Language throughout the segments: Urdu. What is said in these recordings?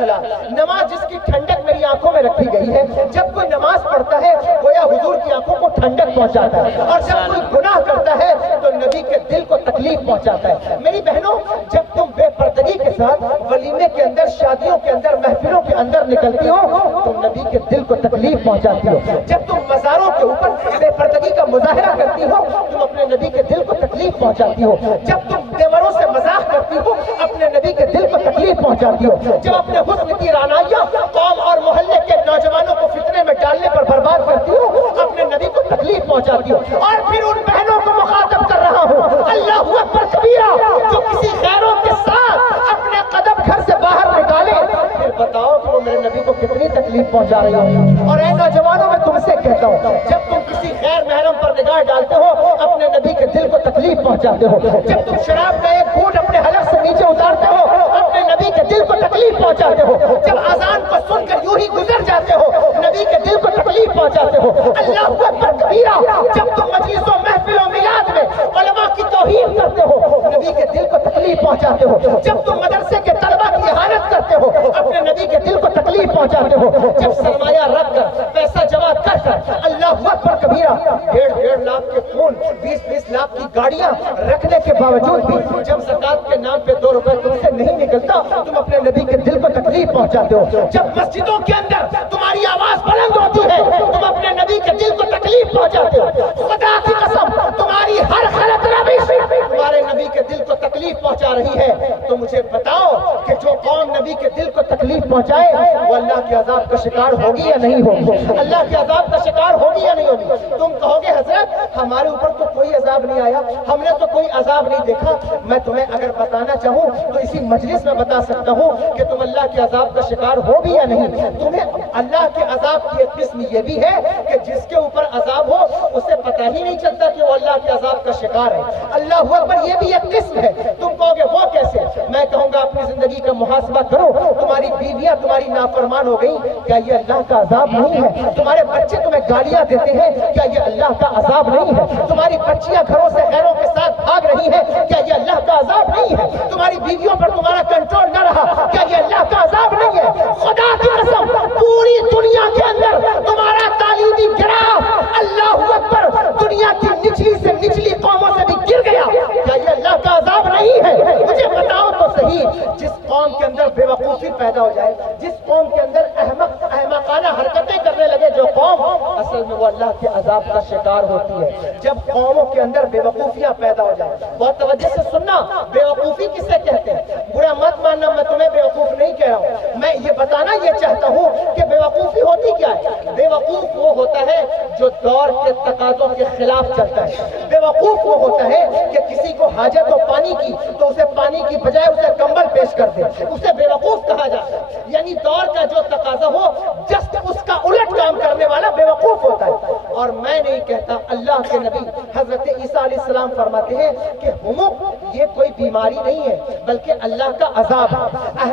الصلاۃ، نماز جس کی ٹھنڈک میری آنکھوں میں رکھی گئی ہے، جب کوئی نماز پڑھتا ہے گویا حضور کی آنکھوں کو ٹھنڈک پہنچاتا ہے، اور جب کوئی گناہ کرتا ہے تو نبی کے دل کو تکلیف پہنچاتا ہے۔ میری بہنوں، جب تم بے پردگی کے ساتھ ولیمے کے اندر، شادیوں کے اندر، محفلوں کے اندر نکلتی ہو تو نبی کے دل کو تکلیف پہنچاتی ہو۔ جب تم مزاروں کے اوپر بے پردگی کا مظاہرہ کرتی ہو تم اپنے نبی کے دل کو تکلیف پہنچاتی ہو۔ جب تم دیوروں سے مذاق کرتی ہو اپنے نبی کے دل کو تکلیف پہنچاتی ہو۔ جب اپنے حسن کی رعنائیاں قوم اور محلے کے نوجوانوں کو فتنے میں ڈالنے پر برباد کرتی ہو اپنے نبی کو تکلیف پہنچاتی ہو۔ اور پھر ان بہنوں کو مخاطب کر رہا ہوں، اللہ اکبر کبیرہ، جو کسی غیروں کے ساتھ اپنے قدم گھر سے باہر نکالے، پھر بتاؤ کہ وہ میرے نبی کو کتنی تکلیف پہنچا رہی ہو۔ اور اے نوجوانوں، میں تم سے کہتا ہوں، جب تم کسی غیر محرم پر نگاہ ڈالتے ہو اپنے نبی کے دل کو تکلیف پہنچاتے ہو۔ جب تم شراب کا ایک گھونٹ اپنے حلق سے نیچے اتارتے ہو اپنے نبی کے دل کو تکلیف پہنچاتے ہو۔ جب اذان کو سن کر یوں ہی گزر جاتے ہو نبی کے دل کو تکلیف پہنچاتے ہو۔ اللہ اکبر کبیرہ، جب تم مجلسوں، محفلوں، میلاد میں علماء کی توہین کرتے ہو نبی کے دل کو تکلیف پہنچاتے ہو۔ جب تم مدرسے کے طلبہ کی اہانت کرتے ہو اپنے نبی کے دل کو تکلیف پہنچاتے ہو۔ جب سرمایہ رکھ کر، پیسہ جمع کر کر، اللہ اکبر کبیرہ، 1.5 لاکھ کے فون، 20 لاکھ کی گاڑیاں رکھنے کے باوجود بھی جب زکات کے نام پہ 2 روپے تم سے نہیں نکلتا تم اپنے نبی کے دل کو تکلیف پہنچاتے ہو۔ جب مسجدوں کے اندر تمہاری آواز بلند ہوتی ہے تم اپنے نبی کے دل کو تکلیف پہنچاتے ہو۔ خدا کی قسم، تمہاری ہر غلط روش تمہارے نبی کے دل کو تکلیف پہنچا رہی ہے۔ تو مجھے بتاؤ کہ جو قوم نبی کے دل کو تکلیف پہنچائے وہ اللہ کے عذاب کا شکار ہوگی یا نہیں ہوگی؟ اللہ کے عذاب کا شکار ہوگی یا نہیں ہوگی؟ تم کہو گے حضرت ہمارے اوپر تو کوئی عذاب نہیں آیا، ہم نے تو کوئی عذاب نہیں دیکھا۔ میں تمہیں اگر بتانا چاہوں تو اسی مجلس میں بتا سکتا ہوں کہ تم اللہ کے عذاب کا شکار ہو بھی یا نہیں۔ تمہیں اللہ کے عذاب کی ایک قسم یہ بھی ہے کہ جس کے اوپر عذاب ہو اسے پتہ ہی نہیں چلتا کہ وہ اللہ کے عذاب کا شکار ہے۔ اللہ اکبر، یہ بھی ایک قسم ہے۔ تم کہو گے وہ کیسے؟ میں کہوں گا اپنی زندگی کا محاسبہ کرو، تمہاری بیویاں تمہاری نافرمان ہو گئی، کیا یہ اللہ کا عذاب نہیں ہے؟ تمہارے بچے تمہیں گالیاں دیتے ہیں، کیا یہ اللہ کا عذاب نہیں ہے؟ تمہاری بچیاں گھروں سے غیروں کے ساتھ بھاگ رہی ہیں، کیا یہ اللہ کا عذاب نہیں ہے؟ تمہاری بیویوں پر تمہارا کنٹرول نہ رہا، کیا یہ اللہ کا عذاب نہیں ہے؟ خدا کی قسم، پوری دنیا کے اندر تمہارا تعلیمی گراف اللہ اکبر دنیا کی نچلی سے نچلی قوموں سے بھی گر گیا، کیا یہ اللہ کا عذاب نہیں ہے؟ مجھے بتاؤ تو صحیح، جس قوم کے اندر بے وقوفی پیدا ہو جائے، جس قوم کے اندر احمقانہ حرکتیں کرنے لگے جو قوم، اصل میں وہ اللہ کے عذاب کا شکار ہوتی ہے۔ جب قوموں کے اندر بے وقوفیاں پیدا ہو جائیں، بہت توجہ سے سننا، بے وقوفی کسے کہتے ہیں؟ برا مت ماننا، میں تمہیں بے وقوف نہیں کہہ رہا ہوں، میں یہ بتانا یہ چاہتا ہوں کہ بے وقوفی ہوتی کیا ہے۔ بے وقوف وہ ہوتا ہے جو دور کے تقاضوں کے خلاف چلتا ہے۔ بے وقوف وہ ہوتا ہے کہ کسی کو حاجت ہو پانی کی تو اسے پانی کی بجائے اسے کمبل پیش کر دے، اسے بے وقوف کہا جاتا ہے۔ یعنی دور کا جو تقاضا ہو جسٹ اس کا الٹ کام کرنے والا بے وقوف ہوتا ہے۔ اور میں نہیں کہتا، اللہ کے نبی حضرت عیسیٰ علیہ السلام فرماتے ہیں کہ حمق یہ کوئی بیماری نہیں ہے بلکہ اللہ کا عذاب ہے۔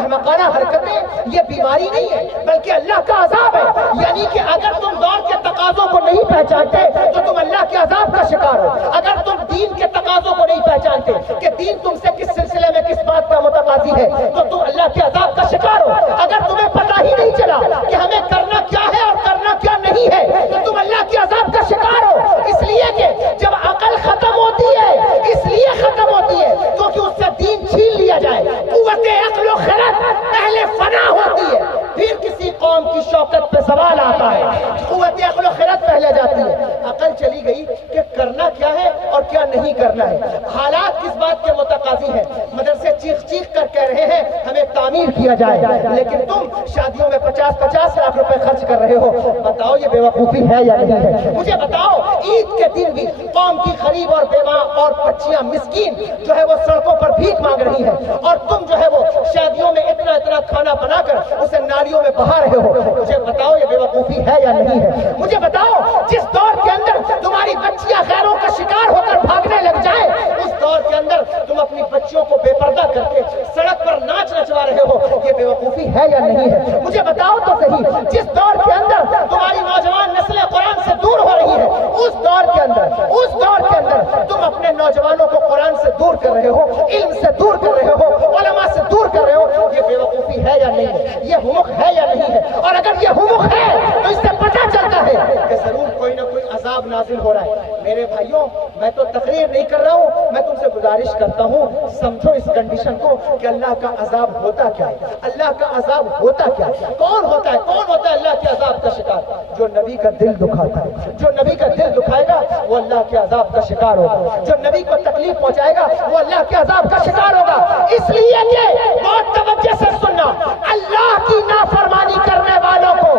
احمقانہ حرکتیں یہ بیماری نہیں ہے بلکہ اللہ کا عذاب ہے۔ یعنی کہ اگر تم دور کے تقاضوں کو نہیں پہچانتے تو تم اللہ کے عذاب کا شکار ہو۔ اگر تم دین کے تقاضوں کو نہیں پہچانتے کہ دین تم سے کس سلسلے میں کس بات کا متقاضی ہے تو تم اللہ کے عذاب کا شکار ہو۔ اگر تمہیں پتہ ہی نہیں چلا کہ ہمیں کرنا کیا ہے اور کرنا کیا نہیں ہے تو تم اللہ کے عذاب کا شکار ہو۔ اس لیے کہ جب عقل ختم ہوتی ہے اس لیے ختم ہوتی ہے کیونکہ اس سے دین چھین لیا جائے، قوت عقل و خرد پہلے فنا ہوتی ہے، پھر کسی قوم کی شوکت پہ سوال آتا ہے۔ قوت عقل و خرد پہلے جاتی ہے، عقل چلی گئی کہ کرنا کیا ہے اور کیا نہیں کرنا ہے۔ حالات کس بات کے متقاضی ہیں؟ مدرسے چیخ چیخ کر کہہ رہے ہیں ہمیں تعمیر کیا جائے، لیکن تم شادیوں میں 50-50 لاکھ روپے خرچ کر رہے ہو۔ بتاؤ یہ بے وقوفی ہے یا نہیں ہے؟ مجھے بتاؤ، عید کے دن بھی قوم کی غریب اور بیوہ اور بچیاں مسکین جو ہے وہ سڑکوں پر بھیک مانگ رہی ہیں اور تم جو ہے وہ شادیوں میں اتنا کھانا بنا کر اسے نالیوں میں بہا رہے ہو۔ مجھے بتاؤ یہ بے وقوفی ہے یا نہیں ہے؟ مجھے بتاؤ، جس دور کے اندر تمہاری بچیاں غیروں کا شکار ہو کر بھاگنے لگ جائیں اس دور کے اندر تم اپنی بچیوں کو بے پردہ کر کے سڑک پر ناچ نچوا رہے ہو، یہ بے وقوفی ہے یا نہیں ہے؟ مجھے بتاؤ تو صحیح، جس دور کے اندر تمہاری نوجوان نسل قرآن سے دور ہو رہی ہے اس دور کے اندر تم اپنے نوجوانوں کو قرآن سے دور کر رہے ہو، علم سے دور کر رہے ہو، علماء سے دور کر رہے ہو، یہ بے وقوفی ہے یا نہیں ہے, یہ حمق ہے یا نہیں ہے. اور اگر یہ حمق ہے تو اس سے پتہ چلتا ہے کہ ضرور کوئی نہ کوئی عذاب نازل ہو رہا ہے. میرے بھائیوں میں تو تقریر نہیں کر رہا ہوں, میں تم سے گزارش کرتا ہوں سمجھو اس کنڈیشن کو کہ اللہ کا عذاب ہوتا کیا ہے. اللہ کا عذاب ہوتا کیا ہے؟ کون ہوتا ہے اللہ کے عذاب کا شکار؟ جو نبی کا دل دکھاتا ہے. جو نبی کا دل دکھائے گا وہ اللہ کے عذاب کا شکار ہوگا. جو نبی کو تکلیف پہنچائے گا وہ اللہ کے عذاب کا شکار ہوگا. اس لیے کہ بہت توجہ سے سننا, اللہ کی نافرمانی کرنے والوں کو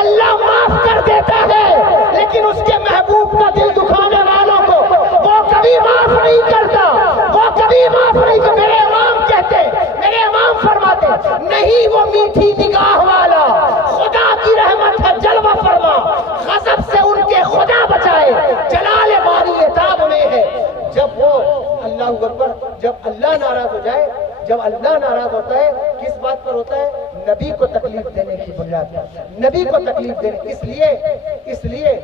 اللہ معاف کر دیتا ہے, لیکن اس کے محبوب کا دل دکھانے والوں کو وہ کبھی معاف نہیں کرتا. وہ کبھی معاف نہیں کرتا. میرے امام کہتے, میرے امام فرماتے, نہیں وہ میٹھی نگاہ والا خدا کی رحمت ہے جلوہ فرما, غضب سے ان کے خدا بچائے, جلال باری عتاب میں ہے. جب وہ اللہ اکبر, جب اللہ ناراض ہو جائے, جب اللہ ناراض ہوتا ہے کس بات پر ہوتا ہے؟ نبی کو تکلیف دینے کی بنیاد پر, نبی کو تکلیف دینے. اس لیے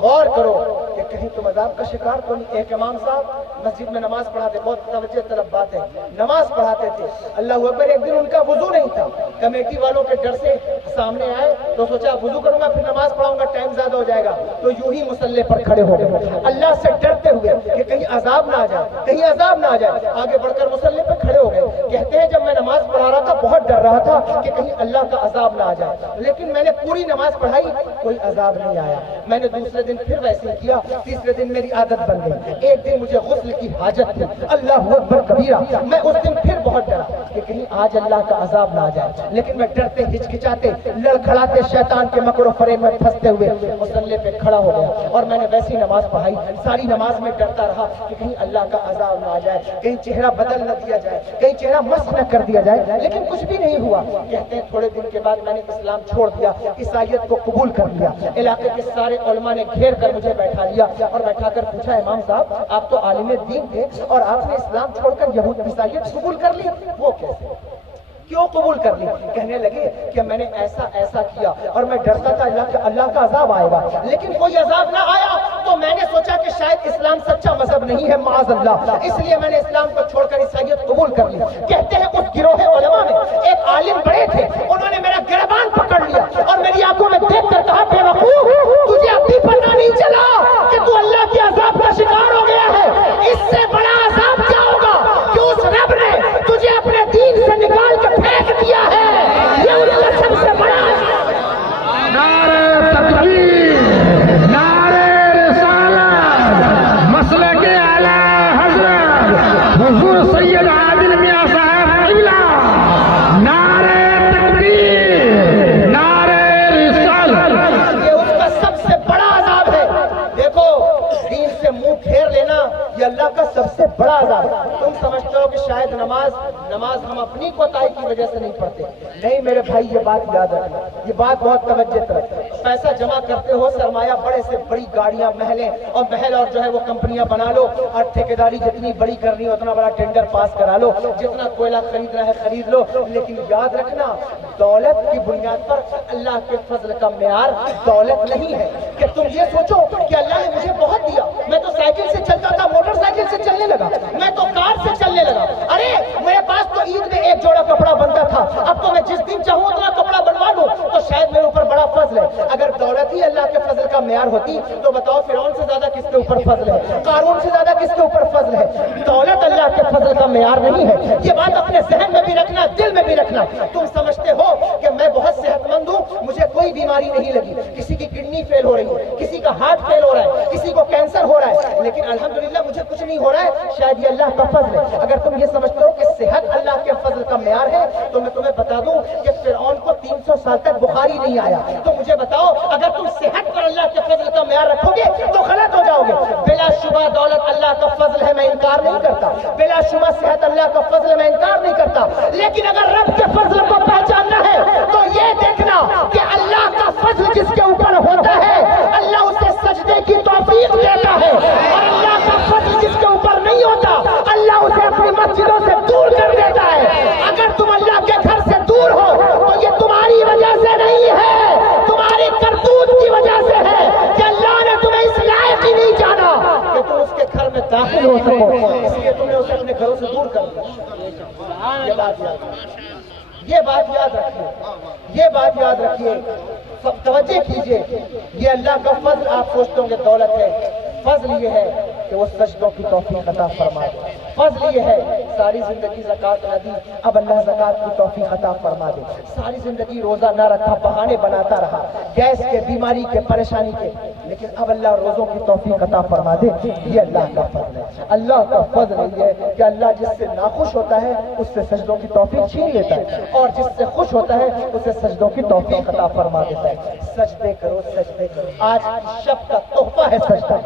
غور کرو کہ کہیں تم عذاب کا شکار تو نہیں. ایک امام صاحب مسجد میں نماز پڑھاتے, بہت توجہ طلب بات ہے, نماز پڑھاتے تھے, اللہ اکبر. ایک دن ان کا وضو نہیں تھا, کمیٹی والوں کے ڈر سے سامنے آئے تو سوچا وضو کروں گا پھر نماز پڑھاؤں گا, ٹائم زیادہ ہو جائے گا, تو یوں ہی مصلی پر کھڑے ہو گئے اللہ سے ڈرتے ہوئے کہ کہیں عذاب نہ آ جائے, کہیں عذاب نہ آ جائے. آگے بڑھ کر مصلی پہ کھڑے ہو گئے. کہتے ہیں جب میں نماز پڑھا رہا تھا بہت ڈر رہا تھا کہ کہیں اللہ کا عذاب نہ آ جائے, لیکن میں نے پوری نماز پڑھائی, کوئی عذاب نہیں آیا. میں نے دوسرے دن پھر ویسے ہی کیا, تیسرے دن میری عادت بن گئی. ایک دن مجھے غسل کی حاجت تھی, اللہ اکبر کبیرہ, میں اس دن پھر بہت ڈرا کہ کہیں آج اللہ کا عذاب نہ آ جائے, لیکن میں ڈرتے ہچکچاتے لڑکھڑاتے شیطان کے مکر و فریب میں پھنستے ہوئے مصلی پہ کھڑا ہو گیا, اور میں نے ویسی نماز پڑھائی. ساری نماز میں ڈرتا رہا کہ کہیں اللہ کا عذاب نہ آ جائے, کہیں چہرہ بدل نہ دیا جائے, کہیں چہرہ مس نہ کر دیا جائے, لیکن کچھ بھی نہیں ہوا. کہتے ہیں تھوڑے دن کے بعد میں نے اسلام چھوڑ دیا, عیسائیت کو قبول کر لیا. علاقے کے سارے علماء نے گھیر کر مجھے بیٹھا لیا اور بیٹھا کر پوچھا, امام صاحب آپ تو عالم دین تھے اور آپ نے اسلام چھوڑ کر یہود عیسائیت قبول کر لی, وہ کیسے, کیوں قبول کر لی؟ کہنے لگے کہ میں نے ایسا کیا اور میں ڈرتا تھا اللہ کا عذاب آئے گا, لیکن کوئی عذاب نہ آیا, تو میں نے سوچا کہ شاید اسلام سچا مذہب نہیں ہے, معاذ اللہ, اس لیے میں نے اسلام کو چھوڑ کر عیسائیت قبول کر لی. کہتے ہیں اس گروہ علماء میں ایک عالم بڑے تھے, انہوں نے میرا گریبان پکڑ لیا اور میری آنکھوں میں دیکھ کر کہا, بے وقوف, تجھے اب بھی پتہ نہیں چلا کہ تو اللہ کے عذاب کا شکار ہو گیا ہے. اس سے بڑا عذاب کیا ہوگا کہ اس رب نے تجھے اپنے دین سے نکال کے پھینک دیا ہے, یہ ان کا سب سے بڑا عذاب ہے. نعرہ تکبیر, نعرہ رسالت, مسلک اعلی حضرت حضور سید عادل میاں صاحب قبلہ, نعرہ تکبیر, نعرہ رسالت. یہ اس کا سب سے بڑا عذاب ہے. دیکھو دین سے منہ پھیر لینا یہ اللہ کا سب سے بڑا عذاب ہے. تم سمجھتے ہو کہ شاید نماز ہم اپنی کوتاہی کی وجہ سے نہیں پڑھتے, نہیں میرے بھائی, یہ بات یاد رکھنا, یہ بات بہت توجہ کرو. پیسہ جمع کرتے ہو, سرمایہ, بڑے سے بڑی گاڑیاں, محلیں اور محل اور جو ہے وہ کمپنیاں بنا لو, اور ٹھیکیداری جتنی بڑی کرنی ہے اتنا بڑا ٹینڈر پاس کرا لو, جتنا کوئلہ خریدنا ہے خرید لو, لیکن یاد رکھنا دولت کی بنیاد پر اللہ کے فضل کا معیار دولت نہیں ہے. کہ تم یہ سوچو کہ اللہ نے مجھے بہت دیا, میں تو سائیکل سے چلتا تھا, موٹر سائیکل سے چلنے لگا, میں تو کار سے چلنے لگا, ارے میرے پاس تو عید میں ایک جوڑا کپڑا بنتا تھا, اب تو میں جس دن چاہوں اتنا کپڑا بنوا لوں, تو شاید میرے اوپر بڑا فضل ہے. اگر دولت ہی اللہ کے فضل کا معیار ہوتی تو بتاؤ فرعون سے زیادہ کس کے اوپر فضل ہے, قارون سے زیادہ کس کے اوپر فضل ہے. دولت اللہ کے فضل کا معیار نہیں ہے, یہ بات اپنے ذہن میں بھی رکھنا, دل میں بھی رکھنا. تم سمجھتے ہو کہ میں بہت صحت مند ہوں, مجھے کوئی بیماری نہیں لگی, کسی کی کڈنی فیل ہو رہی ہے, کسی کا ہارٹ فیل ہو رہا ہے, کسی کو کینسر ہو رہا ہے, لیکن الحمدللہ مجھے کچھ نہیں ہو رہا ہے, شاید یہ اللہ کا فضل ہے. اگر تم یہ سمجھتے ہو کہ صحت اللہ کے فضل کا معیار ہے تو میں تمہیں بتا دوں کہ فرعون کو 300 سال تک بخاری نہیں آیا. تو مجھے بتاؤ اگر تم صحت پر اللہ کے فضل کا معیار رکھو گے تو غلط ہو جاؤ گے. بلا شبہ دولت اللہ کا فضل ہے, میں انکار نہیں کرتا, بلا شبہ صحت اللہ کا فضل ہے, میں انکار نہیں کرتا, لیکن اگر رب کے فضل کو پہچاننا ہے تو یہ دیکھنا کہ اللہ کا فضل جس کے اوپر ہوتا ہے اللہ اسے سجدے کی توفیق دیتا ہے, اور اللہ کا فضل جس کے اوپر نہیں ہوتا اللہ اسے اپنی مسجدوں سے دور کر دیتا ہے. اگر تم اللہ کے گھر سے دور ہو تو یہ تمہاری وجہ سے نہیں ہے, تمہاری کرتوت کی وجہ سے ہے کہ اللہ نے تمہیں اس لائق ہی نہیں جانا کہ تم اس کے گھر میں داخل ہو سکو, اس لیے تم نے اسے اپنے گھروں سے دور کر دیا. یہ بات یاد یہ بات یاد رکھیے، یہ بات یاد رکھیے، سب توجہ کیجئے، یہ اللہ کا فضل آپ سوچتے ہوں گے دولت ہے، فضل یہ ہے کہ وہ سجدوں کی توفیق عطا فرما دے، فضل یہ ہے ساری زندگی زکوٰۃ نہ دی، اب اللہ زکوٰۃ کی توفیق عطا فرما دے، ساری زندگی روزہ نہ رکھا، بہانے بناتا رہا، گیس کے، بیماری کے، پریشانی کے، لیکن اب اللہ روزوں کی توفیق عطا فرما دے، یہ اللہ کا فضل ہے۔ اللہ کا فضل یہ ہے کہ اللہ جس سے ناخوش ہوتا ہے اس سے سجدوں کی توفیق چھین لیتا ہے، اور جس سے خوش ہوتا ہے اسے سجدوں کی توفیق عطا فرما دیتا ہے۔ سجدے کرو، سجدے کرو، آج کی شب کا تحفہ ہے سجدہ،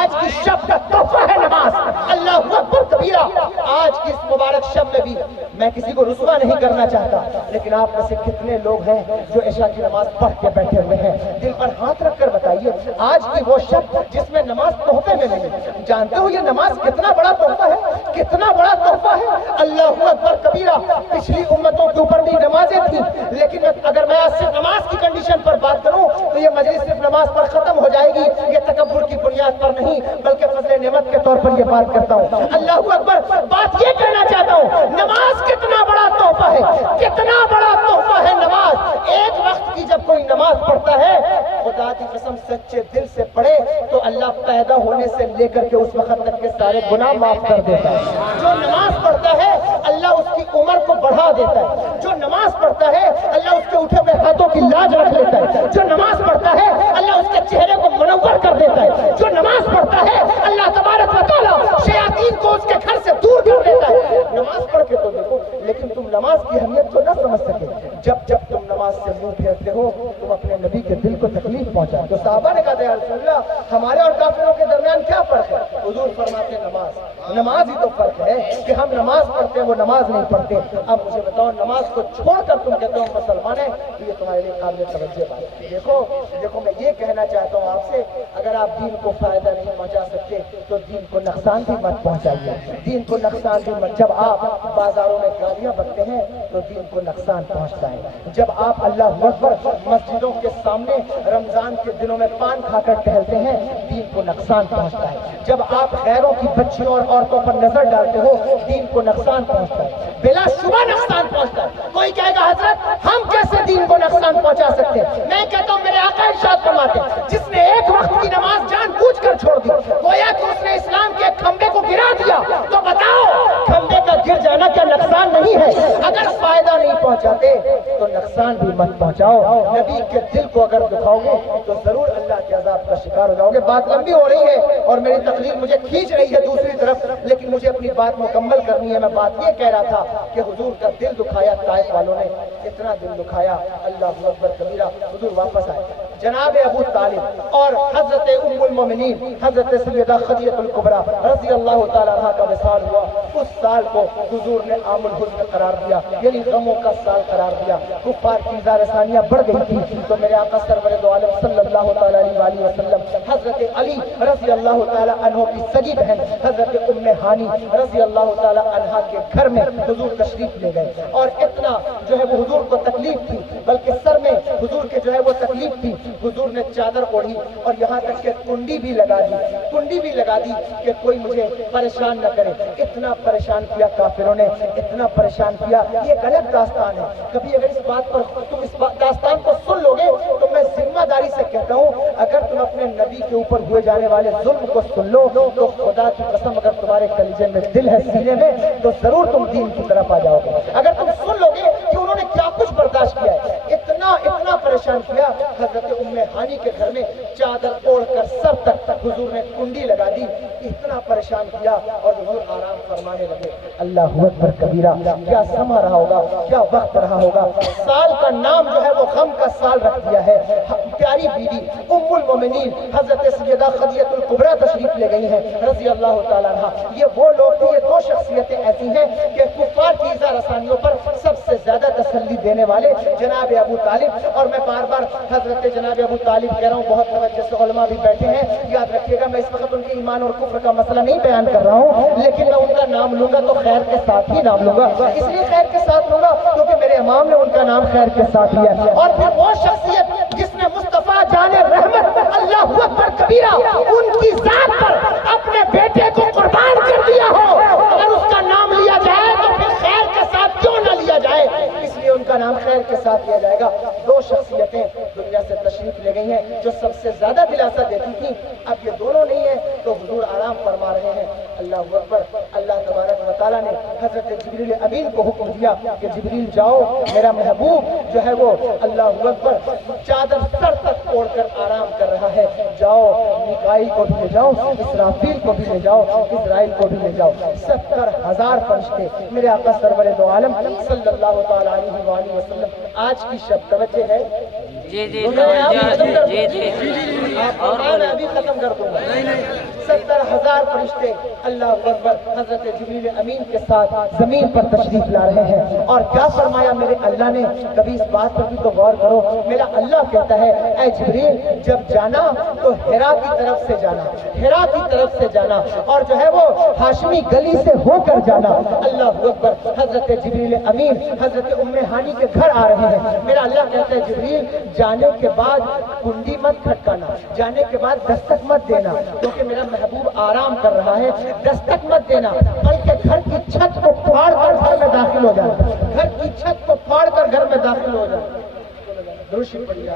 آج کی شب کا تحفہ ہے نماز، اللہ اکبر کبیرہ۔ آج کی اس مبارک شب میں بھی میں کسی کو رسوا نہیں کرنا چاہتا، لیکن آپ میں سے کتنے لوگ ہیں جو عشاء کی نماز پڑھ کے بیٹھے ہوئے ہیں؟ دل پر ہاتھ رکھ کر بتائیے، آج کی وہ شب جس میں نماز تحفے میں نہیں، جانتے ہو یہ نماز کتنا بڑا تحفہ ہے، کتنا بڑا تحفہ ہے؟ اللہ اکبر کبیرہ۔ پچھلی امتوں کے اوپر بھی نمازیں تھیں، لیکن اگر میں آج صرف نماز کی کنڈیشن پر بات کروں تو یہ مجلس صرف نماز پر ختم ہو جائے گی، یہ تکبر کی بنیاد پر نہیں بلکہ فضل نعمت کے طور پر یہ بات کرتا ہوں۔ اللہ اکبر، بات یہ کہنا چاہتا ہوں، نماز کتنا بڑا تحفہ ہے، کتنا بڑا تحفہ ہے نماز۔ ایک وقت کی جب کوئی نماز پڑھتا ہے، خدا کی قسم سچے دل سے پڑھے تو اللہ پیدا ہونے سے لے کر کے اس وقت تک کے سارے گناہ معاف کر دیتا ہے۔ جو نماز پڑھتا ہے اللہ اس کی عمر کو بڑھا دیتا ہے، جو نماز پڑھتا ہے اللہ اس کے اٹھے ہوئے ہاتھوں کی لاج رکھ لیتا ہے، جو نماز پڑھتا ہے اللہ اس کے چہرے کو منور کر دیتا ہے، جو نماز پڑھتا ہے اللہ تبارک و تعالیٰ شیاطین کو اس کے گھر سے دور کر دیتا ہے۔ نماز پڑھ کے تو دیکھو، لیکن تم نماز کی اہمیت کو نہ سمجھ سکے۔ جب تم نماز سے منہ پھیرتے ہو تم اپنے نبی کے دل کو تکلیف پہنچاتے ہو۔ صحابہ نے کہا یا رسول اللہ ہمارے اور کافروں کے درمیان کیا فرق ہے؟ حضور فرماتے نماز ہی تو فرق ہے کہ ہم نماز پڑھتے ہیں وہ نماز نہیں پڑھتے۔ اب مجھے بتاؤ نماز کو چھوڑ کر تم کہتے ہو مسلمان ہیں، تو یہ تمہارے لیے قابل توجہ بات ہے۔ دیکھو میں یہ کہنا چاہتا ہوں آپ سے، اگر آپ دین کو فائدہ نہیں پہنچا سکتے تو دین کو نقصان بھی مت پہنچائیے، دین کو نقصان بھی مت۔ جب آپ بازاروں میں گالیاں بکتے ہیں تو دین کو نقصان پہنچتا ہے، جب آپ اللہ اکبر مسجدوں کے سامنے رمضان کے دنوں میں پان کھا کر ٹہلتے ہیں دین کو نقصان پہنچتا ہے، جب آپ غیروں کی بچیوں اور عورتوں پر نظر ڈالتے ہو دین کو نقصان پہنچتا ہے، بلا شبہ نقصان پہنچتا ہے۔ کوئی کہے گا حضرت ہم کیسے دین کو نقصان پہنچا سکتے ہیں؟ میں کہتا ہوں میرے آقا ارشاد فرماتے ہیں جس نے ایک وقت کی نماز جان بوجھ کر چھوڑ دی گویا کہ اس نے اسلام کے کھمبے کو گرا دیا۔ تو بتاؤ کھمبے کا گر جانا کیا نقصان نہیں ہے؟ اگر فائدہ نہیں پہنچاتے تو نقصان بھی مت پہنچاؤ۔ نبی کے دل کو اگر دکھاؤ گے تو ضرور اللہ کے عذاب کا شکار ہو جاؤ گے۔ بات لمبی ہو رہی ہے اور میری تقریر مجھے کھینچ رہی ہے دوسری طرف، لیکن مجھے اپنی بات مکمل کرنی ہے۔ میں بات یہ کہہ رہا تھا کہ حضور کا دل دکھایا طائف والوں نے، اتنا دل دکھایا اللہ اکبر کبیرہ، حضور واپس آئے۔ جناب ابو طالب اور حضرت ام المومنین حضرت سیدہ خدیجہ الکبریٰ رضی اللہ تعالیٰ عنہ کا وصال ہوا، اس سال کو حضور نے عام الحزن قرار دیا، یعنی غموں کا سال قرار دیا۔ کفار کی زارثانیاں بڑھ گئی تھی تو میرے آقا سرور دو عالم صلی اللہ تعالیٰ علیہ وسلم حضرت علی رضی اللہ تعالیٰ عنہ کی سگی بہن حضرت ام ہانی رضی اللہ تعالیٰ عنہ کے گھر میں حضور تشریف لے گئے، اور اتنا جو ہے وہ حضور کو تکلیف تھی، بلکہ سر میں حضور کے جو ہے وہ تکلیف تھی، حضور نے چادر اوڑھی اور یہاں تک کہ کنڈی بھی لگا دی کہ کوئی مجھے پریشان نہ کرے۔ اتنا پریشان کیا کافروں نے، اتنا پریشان کیا۔ یہ ایک الگ داستان ہے، کبھی اگر اس بات پر تم اس داستان کو سن لو گے تو میں ذمہ داری سے کہتا ہوں اگر تم اپنے نبی کے اوپر ہوئے جانے والے ظلم کو سن لو تو خدا کی قسم اگر تمہارے کلیجے میں دل ہے سینے میں تو ضرور تم دین کی طرف آ جاؤ گے۔ اگر تم سن لو گے کہ انہوں نے کیا کچھ برداشت کیا ہے، اتنا پریشان کیا، حضرت ام ہانی کے گھر میں چادر اوڑھ کر سر تک حضور نے کنڈی لگا دی، اتنا پریشان کیا اور حضور آرام فرمانے لگے۔ اللہ اکبر کبیرہ، کیا سما رہا ہوگا، کیا وقت رہا ہوگا۔ سال کا نام جو ہے وہ غم کا سال رکھ دیا ہے۔ پیاری بیوی ام المومنین حضرت سیدہ خدیجہ الکبریٰ تشریف لے گئی ہیں رضی اللہ تعالیٰ عنہ۔ یہ وہ لوگ تھے، یہ دو شخصیتیں ایسی ہیں کہ کفار کی رسانیوں پر سب سے زیادہ تسلی دینے والے جناب ابو طالب، اور میں بار بار حضرت جناب ابو طالب کہہ رہا ہوں، بہت توجہ سے علماء بھی بیٹھے ہیں، یاد رکھیے گا میں اس وقت ان کے ایمان اور کفر کا مسئلہ نہیں بیان کر رہا ہوں، لیکن میں ان کا نام لوں گا تو خیر کے ساتھ ہی نام لوں گا، اس لیے خیر کے ساتھ لوں گا کیونکہ میرے امام نے ان کا نام خیر کے ساتھ لیا۔ اور پھر وہ شخصیت جس نے مصطفیٰ جان رحمت اللہ اکبر کبیرہ ان کی ذات پر اپنے بیٹے کو قربان کر دیا ہو، اگر اس کا نام لیا جائے تو پھر خیر کے ساتھ کیوں نہ لیا جائے، اس لیے ان کا نام خیر کے ساتھ لیا جائے گا۔ دو شخصیتیں دنیا سے تشریف لے گئی ہیں جو سب سے زیادہ دلاسا دیتی تھیں، اب یہ دونوں نہیں ہیں تو حضور آرام فرما رہے ہیں۔ اللہ اکبر۔ اللہ تبارک و تعالیٰ نے حضرت جبریل امین کو حکم دیا کہ جبریل جاؤ، میرا محبوب جو ہے وہ اللہ اکبر چادر سر تک اوڑھ کر آرام کر رہا ہے، جاؤ میکائیل کو بھی لے جاؤ، اسرافیل کو بھی لے جاؤ، اسرائیل کو بھی لے جاؤ۔ 70,000 فرشتے میرے آقا سرور دو عالم صلی اللہ تعالیٰ علیہ وآلہ وسلم۔ آج کی شب توجہ ہے، اور میں ابھی ختم کر دوں گا۔ 70,000 فرشتے اللہ اکبر حضرت جبریل امین کے ساتھ زمین پر تشریف لا رہے ہیں، اور کیا فرمایا میرے اللہ نے؟ کبھی اس بات پر بھی تو غور کرو۔ میرا اللہ کہتا ہے اے جبریل جب جانا تو ہیرا کی طرف سے جانا، ہیرا کی طرف سے جانا، اور جو ہے وہ ہاشمی گلی سے ہو کر جانا۔ اللہ اکبر۔ حضرت جبریل امین حضرت ام ہانی کے گھر آ رہے ہیں، میرا اللہ کہتا ہے جبریل جانے کے بعد کنڈی مت کھٹکانا، جانے کے بعد دستک مت دینا، کیونکہ میرا محبوب آرام کر رہا ہے، دستک مت دینا، بلکہ گھر کی چھت کو پھاڑ کر گھر میں داخل ہو جانا، گھر کی چھت کو پھاڑ کر گھر میں داخل ہو جانا۔ درود شریف پڑھیے۔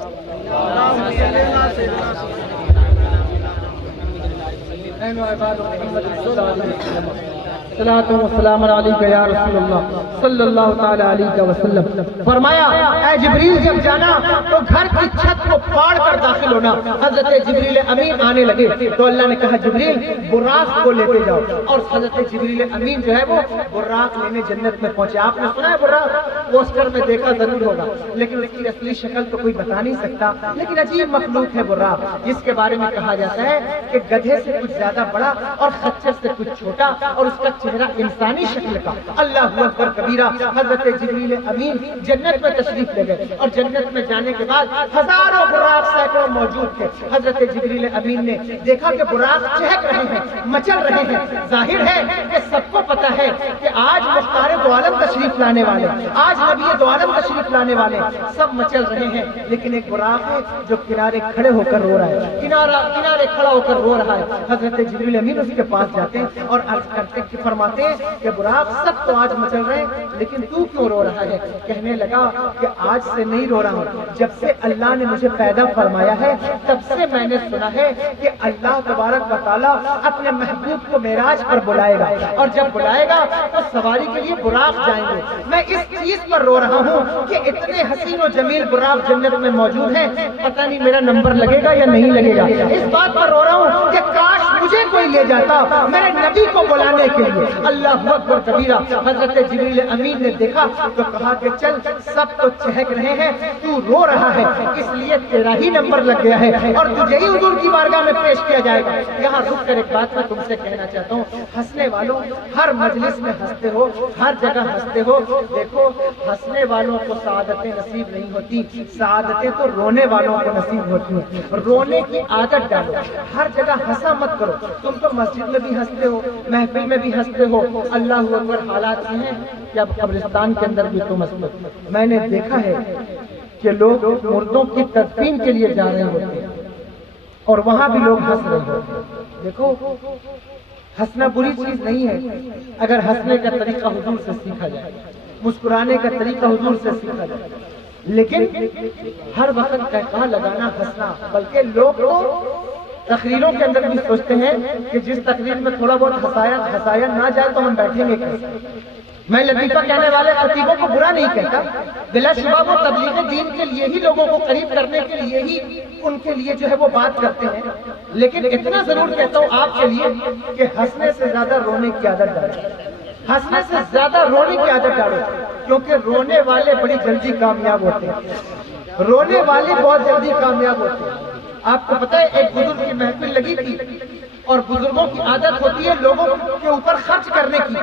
صلاۃ و سلام علیک یا رسول اللہ صلی اللہ تعالی علیہ وسلم۔ فرمایا اے جبریل جب جانا تو گھر کی چھت کو پھاڑ کر داخل ہونا۔ حضرت جبریل امین آنے لگے تو اللہ نے کہا جبریل براق کو لیتے جاؤ، اور حضرت جبریل امین جو ہے وہ براق لینے جنت میں پہنچے۔ آپ نے سنا ہے براق؟ پوسٹر میں دیکھا ضرور ہوگا، لیکن اس کی اصلی شکل تو کوئی بتا نہیں سکتا، لیکن عجیب مخلوق ہے براق، جس کے بارے میں کہا جاتا ہے کہ گدھے سے کچھ زیادہ بڑا اور خچر سے کچھ چھوٹا، اور اس کا چہرہ انسانی شکل کا۔ اللہ اکبر کبیرہ۔ حضرت جبریل امین جنت میں تشریف لے گئے، اور جنت میں جانے کے بعد ہزاروں براق سینکڑوں موجود تھے۔ حضرت جبریل امین نے دیکھا کہ براق چہک رہے ہیں، مچل رہے ہیں۔ ظاہر ہے کہ سب کو پتا ہے کہ آج مختار دو عالم تشریف لانے والے، آج نبی دو عالم تشریف لانے والے، سب مچل رہے ہیں، لیکن ایک براق ہے جو کنارے کھڑے ہو کر رو رہا ہے، کنارے کھڑا ہو کر رو رہا ہے۔ حضرت جبریل امین اس کے پاس جاتے ہیں اور عرض کرتے کہ فرماتے ہیں کہ براق سب تو آج مچل رہے ہیں، لیکن تو کیوں رو رہا ہے؟ کہنے لگا کہ آج سے نہیں رو رہا ہوں، جب سے اللہ نے مجھے پیدا فرمایا ہے تب سے میں نے سنا ہے کہ اللہ تبارک و تعالیٰ اپنے محبوب کو معراج پر بلائے گا، اور جب بلائے گا تو سواری کے لیے براق جائیں گے۔ میں اس چیز پر رو رہا ہوں کہ اتنے حسین و جمیل براق جنت میں موجود ہیں، پتہ نہیں میرا نمبر لگے گا یا نہیں لگے گا۔ اس بات پر رو رہا ہوں کہ کاش مجھے کوئی لے جاتا میرے نبی کو بلانے کے لیے۔ اللہ اکبر کبیرہ۔ حضرت جبریل امین نے دیکھا تو کہا کہ چل سب تو چہک رہے ہیں، تو رو رہا ہے، اس لیے تیرا ہی نمبر لگ گیا ہے اور تجھے ہی حضور کی بارگاہ میں پیش کیا جائے گا۔ یہاں رک کر ایک بات میں تم سے کہنا چاہتا ہوں، ہنسنے والوں ہر مجلس میں ہنستے ہو، ہر جگہ ہنستے ہو، دیکھو ہنسنے والوں کو سعادتیں نصیب نہیں ہوتی، سعادتیں تو رونے والوں کو نصیب ہوتی ہیں۔ رونے کی عادت ڈالو، ہر جگہ ہنسا مت کرو۔ تم تو مسجد میں بھی ہنستے ہو، محفل میں بھی ہنستے ہو، اللہ اکبر حالات یہ ہیں کہ اب قبرستان کے اندر بھی تم ہنستے ہو۔ میں نے دیکھا ہے کہ لوگ مردوں کی تدفین کے لیے جا رہے ہوتے ہیں اور وہاں بھی لوگ ہنس رہے ہوتے ہیں۔ دیکھو ہنسنا بری چیز نہیں ہے اگر ہنسنے کا طریقہ حضور سے سیکھا جائے، مسکرانے کا طریقہ حضور سے سیکھا جائے، لیکن ہر وقت کہا لگانا ہنسنا، بلکہ لوگ تقریروں کے اندر بھی سوچتے ہیں کہ جس تقریر میں تھوڑا بہت ہنسایا نہ جائے تو ہم بیٹھیں گے کیسے۔ میں لطیفہ کہنے والے خطیبوں کو برا نہیں کہتا، بلا شبہ وہ تبلیغ دین کے لیے ہی لوگوں کو قریب کرنے کے لیے ہی ان کے لیے جو ہے وہ بات کرتے ہیں، لیکن اتنا ضرور کہتا ہوں آپ کے لیے کہ ہنسنے سے زیادہ رونے کی عادت ڈالو، ہنسنے سے زیادہ رونے کی عادت ڈالو، کیونکہ رونے والے بڑی جلدی کامیاب ہوتے ہیں، رونے والے بہت جلدی کامیاب ہوتے ہیں۔ آپ کو پتہ ہے ایک بزرگ کی محفل لگی تھی اور بزرگوں کی عادت ہوتی ہے لوگوں کے اوپر خرچ کرنے کی،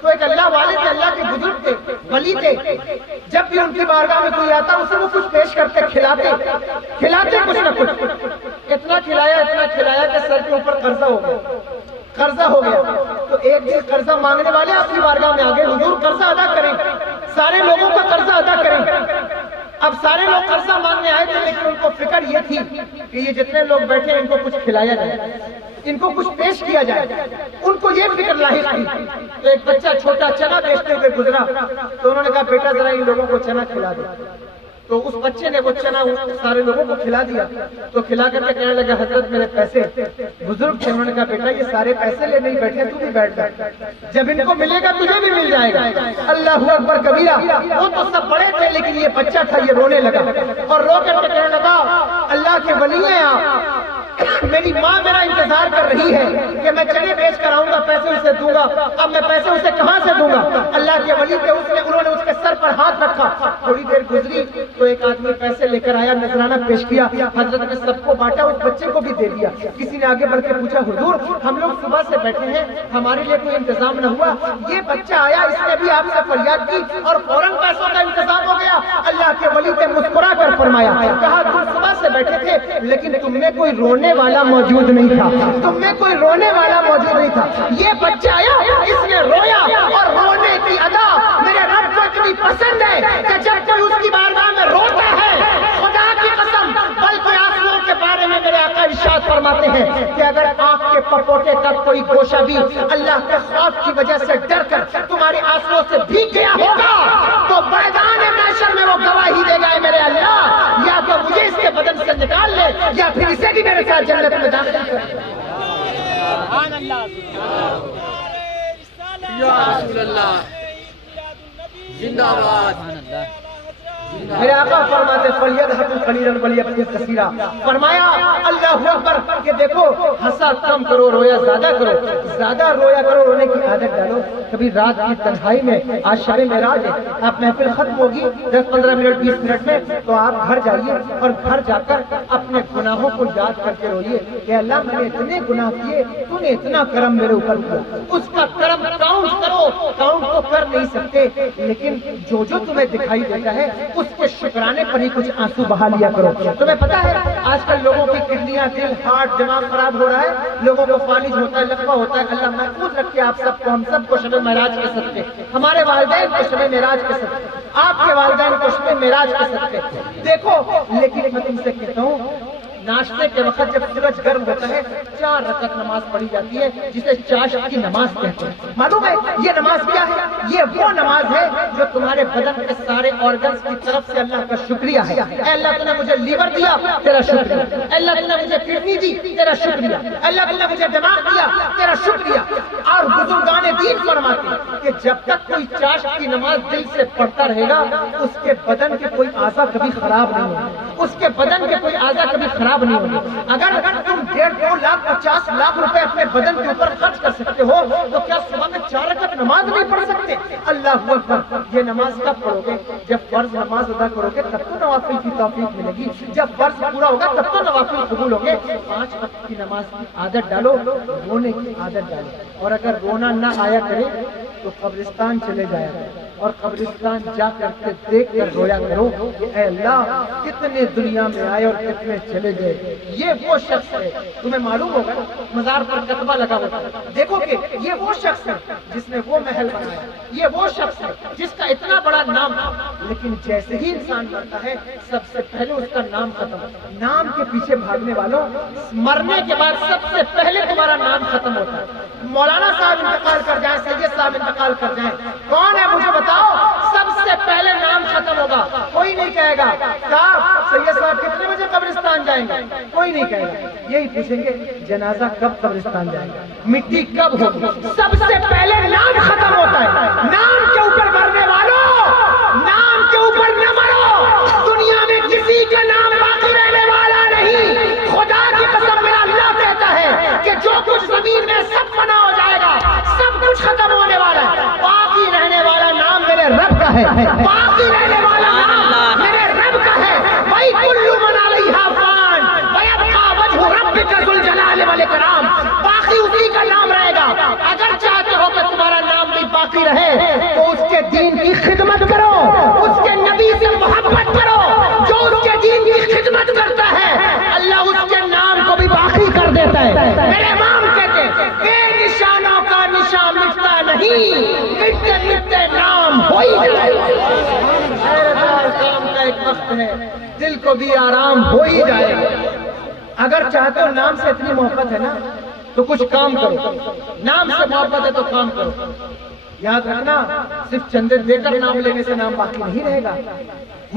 تو ایک اللہ والے تھے، اللہ کے بزرگ تھے، ولی تھے، جب بھی ان کی بارگاہ میں کوئی آتا اسے وہ کچھ پیش کرتے، کھلاتے کچھ نہ کچھ، اتنا کھلایا کہ سر کے اوپر قرضہ ہو گیا، تو ایک دن قرضہ مانگنے والے آپ کی بارگاہ میں آگے، حضور قرضہ ادا کریں، سارے لوگوں کا قرضہ ادا کریں۔ اب سارے لوگ قرضہ مانگنے آئے تھے، لیکن ان کو فکر یہ تھی کہ یہ جتنے لوگ بیٹھے ہیں ان کو کچھ کھلایا جائے، ان کو کچھ پیش کیا جائے، ان کو یہ فکر لاحق تھی۔ تو ایک بچہ چھوٹا چنا بیچتے ہوئے گزرا، تو انہوں نے کہا بیٹا ذرا ان لوگوں کو چنا کھلا دے۔ تو اس بچے نے وہ چنا سارے لوگوں کو کھلا دیا، تو کھلا کر کے کہنے لگا حضرت میرے پیسے، بزرگ تھے، انہوں نے کہا بیٹا یہ سارے پیسے لے نہیں بیٹھے، تو بھی بیٹھ جائے، جب ان کو ملے گا تجھے بھی مل جائے گا۔ اللہ اکبر کبیرہ، وہ تو سب بڑے تھے لیکن یہ بچہ تھا، یہ رونے لگا اور رو کر کے کہنے لگا اللہ کے ولی ہیں آپ، میری ماں میرا انتظار کر رہی ہے کہ میں چنے بیچ کر آؤں گا، پیسے اسے دوں گا، اب میں پیسے اسے کہاں سے دوں گا؟ اللہ کے ولی تھے، انہوں نے اس کے سر پر ہاتھ رکھا، تھوڑی دیر گزری تو ایک آدمی پیسے لے کر آیا، نذرانہ پیش کیا، حضرت نے سب کو بانٹا، اس بچے کو بھی دے دیا۔ کسی نے آگے بڑھ کے پوچھا حضور ہم لوگ صبح سے بیٹھے ہیں، ہمارے لیے کوئی انتظام نہ ہوا، یہ بچہ آیا اس نے بھی آپ سے فریاد کی اور فوراً پیسوں کا انتظام ہو گیا۔ اللہ کے ولی نے مسکرا کر فرمایا، کہا تم صبح سے بیٹھے تھے لیکن تم میں کوئی رونے والا موجود نہیں تھا، تم میں کوئی رونے والا موجود نہیں تھا، یہ بچہ آیا اس نے رویا، اور رونے کی ادا میرے رب کو اتنی پسند ہے کہ جب کوئی اس کی بارگاہ میں روتا ہے، خدا کی قسم بلکہ آنسوؤں کے بارے میں میرے آقا ارشاد فرماتے ہیں کہ اگر آنکھ کے پپوٹے تک کوئی گوشہ بھی اللہ کے خوف کی وجہ سے ڈر کر تمہارے آنسوؤں سے بھیگ گیا ہوگا تو میدان محشر میں وہ گواہی دے گا میرے اللہ، یا تو مجھے اس کے بدن سے نکال لے یا پھر اسے بھی میرے ساتھ جنت میں داخل کر۔ سبحان اللہ، یا رسول اللہ، زندہ باد۔ میرے آقا فرماتے فَلْيَذْهَبُ قَلِيلًا وَلْيَبْكُوا كَثِيرًا، فرمایا اللہ اکبر کہ دیکھو ہنسا کم کرو، رویا زیادہ کرو، زیادہ رویا کرو، رونے کی عادت ڈالو۔ کبھی رات کی تنہائی میں، آج شب معراج ہے، آپ محفل ختم ہوگی 10-15 منٹ 20 منٹ میں، تو آپ گھر جائیے اور گھر جا کر اپنے گناہوں کو یاد کر کے روئیے کہ اللہ میں نے اتنے گناہ کیے، تو نے اتنا کرم میرے اوپر کیا۔ اس کا کرم کاؤنٹ کرو، کاؤنٹ تو کر نہیں سکتے لیکن جو جو تمہیں دکھائی دیتا ہے اس کے شکرانے پر ہی کچھ آنسو بہا لیا کرو۔ تمہیں پتا ہے آج کل لوگوں کی کڈنیاں، دل، ہارٹ، دماغ خراب ہو رہا ہے، لوگوں کو فالج ہوتا ہے، لقوہ ہوتا ہے۔ اللہ محفوظ رکھے آپ سب کو، ہم سب کو شب معراج کے صدقے، ہمارے والدین کو شب معراج کے صدقے، آپ کے والدین کو شب معراج کے صدقے۔ دیکھو لیکن میں تم سے کہتا ہوں ناشتے کے وقت جب سورج گرم ہوتا ہے 4 رکعت نماز پڑھی جاتی ہے جسے چاشت کی نماز کہتے ہیں۔ معلوم ہے یہ نماز کیا ہے؟ یہ وہ نماز ہے جو تمہارے بدن کے سارے آرگنز کی طرف سے اللہ کا شکریہ ہے۔ اے اللہ تو نے مجھے لیور دیا، تیرا شکریہ۔ اے اللہ تو نے مجھے کڈنی دی، تیرا شکریہ۔ اے اللہ تو نے مجھے دماغ دیا، تیرا شکریہ۔ اور بزرگان دین فرماتے ہیں کہ جب تک کوئی چاشت کی نماز دل سے پڑھتا رہے گا اس کے بدن کے کوئی اعضا کبھی خراب نہیں ہوگا، اس کے بدن کے کوئی اعضا کبھی خراب نہیں ہوگی۔ اگر تم 1.5 لاکھ 50 لاکھ روپے اپنے بدن کے اوپر خرچ کر سکتے ہو تو کیا صبح میں 4 رکعت نماز نہیں پڑھ سکتے؟ اللہ اکبر۔ یہ نماز کب پڑھو گے؟ جب فرض نماز ادا کرو گے تب تو نوافل کی توفیق ملے گی، جب فرض پورا ہوگا تب تو نوافل قبول ہوں گے۔ 5 وقت کی نماز کی عادت ڈالو، رونے کی عادت ڈالو، اور اگر رونا نہ آیا کرے تو قبرستان چلے جایا کرو اور قبرستان جا کر کے دیکھ کر رویا کرو کہ اے اللہ کتنے دنیا میں آئے اور کتنے چلے گئے۔ یہ وہ شخص ہے، تمہیں معلوم ہوگا مزار پر کتبہ لگا ہوتا ہے، دیکھو کہ یہ وہ شخص ہے جس نے وہ محل بنایا، یہ وہ شخص ہے جس کا اتنا بڑا نام تھا، لیکن جیسے ہی انسان مرتا ہے سب سے پہلے اس کا نام ختم ہوتا ہے۔ نام کے پیچھے بھاگنے والوں، مرنے کے بعد سب سے پہلے تمہارا نام ختم ہوتا ہے۔ مولانا صاحب انتقال کر جائیں، سید صاحب انتقال کر جائیں، کون ہے مجھے بتاؤ؟ سب سے پہلے نام ختم ہوگا، کوئی نہیں کہے گا صاحب سید صاحب کتنے بجے قبرستان جائیں گے، کوئی نہیں کہے گا۔ یہی پوچھیں گے جنازہ کب قبرستان جائے گا، مٹی کب ہوگی، سب سے پہلے نام ختم ہوتا ہے۔ نام کے اوپر مرنے والوں، نام کے اوپر نہ مرو، دنیا میں کسی کا نام باقی رہنے والا نہیں۔ خدا کی قسم میرا اللہ کہتا ہے کہ جو کچھ زمین میں سب فنا ہو جائے گا، سب کچھ ختم ہونے والا ہے، باقی رہنے والا نام میرے رب کا ہے، باقی رہنے والا نام میرے رب کا ہے۔ وہی کلو من علیہا فان ویبقی وجہ ربک ذو الجلال والاکرام، باقی اسی کا نام رہے گا۔ اگر چاہتے ہو کہ تمہارا نام بھی باقی رہے تو اس کے دین کی خدمت کرو، اس کے نبی سے محبت کرو۔ جو اس کے دین کی خدمت کرتا ہے اللہ اس کے نام کو بھی باقی کر دیتا ہے۔ میرے امام کہتے ہیں اے نشانوں کا نشان مٹتا نہیں، مٹتے مٹتے نام ہو ہی جائے گا۔ کام کا ایک وقت ہے، دل کو بھی آرام ہو ہی جائے گا۔ اگر چاہتے ہو نام سے اتنی محبت ہے نا تو کچھ کام کرو. نام سے محبت ہے تو کام کرو. یاد رکھنا صرف چندے دے کر نام لینے سے نام باقی نہیں رہے گا.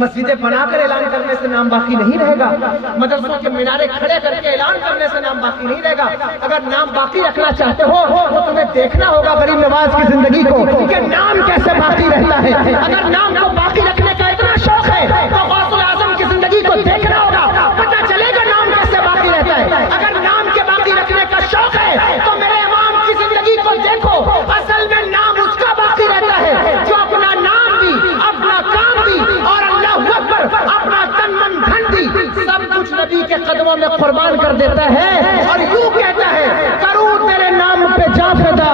مسجدیں بنا کر اعلان کرنے سے نام باقی نہیں رہے گا. مدرسوں کے مینارے کھڑے کر کے اعلان کرنے سے نام باقی نہیں رہے گا. اگر نام باقی رکھنا چاہتے ہو تو تمہیں دیکھنا ہوگا غریب نواز کی زندگی کو کہ نام کیسے باقی رہتا ہے. اگر نام کو باقی رکھنے کا اتنا شوق ہے تو غوث الاعظم کی زندگی کو دیکھنا ہوگا, پتہ چلے گا نام کیسے باقی رہتا ہے. اگر نام کے باقی رکھنے کا شوق ہے تو میرے امام کی زندگی کو دیکھو. اصل میں نام اس کا باقی رہتا ہے جو اپنا نام بھی, اپنا کام بھی اور اللہ اکبر اپنا تن من دھن بھی سب کچھ نبی کے قدموں میں قربان کر دیتا ہے اور یوں کہتا ہے کروں تیرے نام پہ جاں فدا,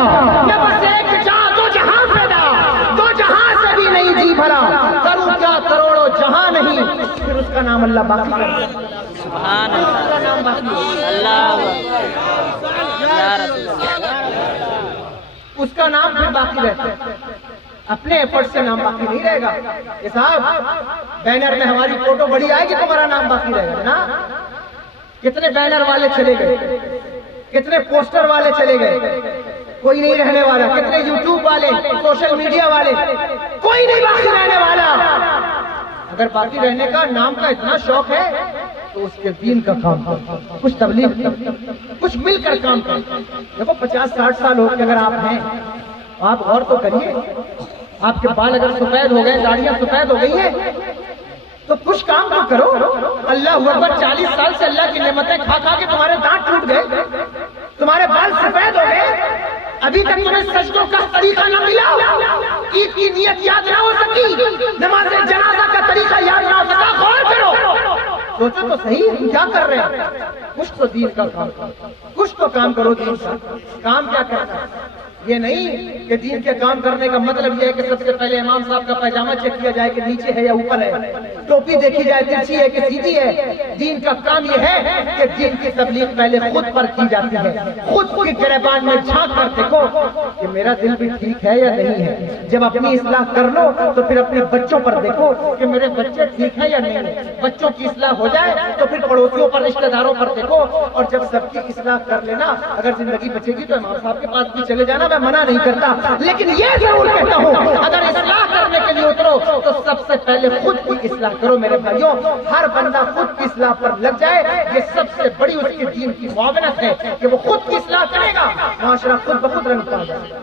میں بس ایک جاں دو جہاں فدا, دو جہاں سے بھی نہیں جی بھرا, کروں کیا کروڑوں جہاں نہیں. پھر اس کا نام اللہ باقی کرتا ہے. سبحان اس کا نام باقی, اللہ یا رسول اللہ. اس کا نام پھر باقی رہتا ہے. اپنے ایفرٹ سے نام باقی نہیں رہے گا. کہ صاحب بینر میں ہماری فوٹو بڑی آئے گی تمہارا نام باقی رہے گا نا. کتنے بینر والے چلے گئے, کتنے پوسٹر والے چلے گئے, کوئی نہیں رہنے والا. کتنے یوٹیوب والے, سوشل میڈیا والے, کوئی نہیں باقی رہنے والا. اگر باقی رہنے کا نام کا اتنا شوق ہے تو اس کے دین کا کام کرو, کچھ تبلیغ کرو, کچھ مل کر کام کرو. دیکھو 50-60 سال ہو کے اگر آپ ہیں, آپ غور تو کریے, آپ کے بال اگر سفید ہو گئے, داڑیاں سفید ہو گئی ہیں تو کچھ کام تو کرو. اللہ اکبر 40 سال سے اللہ کی نعمتیں کھا کھا کے تمہارے دانت ٹوٹ گئے, تمہارے بال سفید ہو گئے, ابھی تک تمہیں سجدوں کا طریقہ نہ ملا, عید کی نیت یاد نہ ہو سکی, نماز جنازہ کا طریقہ یاد نہ ہو سکا. غور کرو, سوچو تو صحیح ہم کیا کر رہے ہیں. کچھ تو دین کا کام کرو, کچھ تو کام کرو. دین کا کام کیا کرنا ہے؟ یہ نہیں کہ دین کے کام کرنے کا مطلب یہ ہے کہ سب سے پہلے امام صاحب کا پیجامہ چیک کیا جائے کہ نیچے ہے یا اوپر ہے, ٹوپی دیکھی جائے ترچھی ہے کہ سیدھی ہے. دین کا کام یہ ہے کہ دین کی تبلیغ پہلے خود پر کی جاتی ہے. خود کی گریبان میں جھانک کر دیکھو کہ میرا دل بھی ٹھیک ہے یا نہیں ہے. جب اپنی اصلاح کر لو تو پھر اپنے بچوں پر دیکھو کہ میرے بچے ٹھیک ہیں یا نہیں ہے. بچوں کی اصلاح ہو جائے تو پھر پڑوسیوں پر, رشتہ داروں پر دیکھو. اور جب سب کی اصلاح کر لینا, اگر زندگی بچے گی تو امام صاحب کے پاس بھی چلے جانا, میں منع نہیں کرتا, لیکن یہ ضرور کہتا ہوں اگر اصلاح کرنے کے لیے اترو تو سب سے پہلے خود کی اصلاح کرو. میرے بھائیوں, ہر بندہ خود کی اصلاح پر لگ جائے, یہ سب سے بڑی اس کے دین کی معاونت ہے کہ وہ خود کی اصلاح کرے گا, معاشرہ خود بخود رنگ پا جائے گا.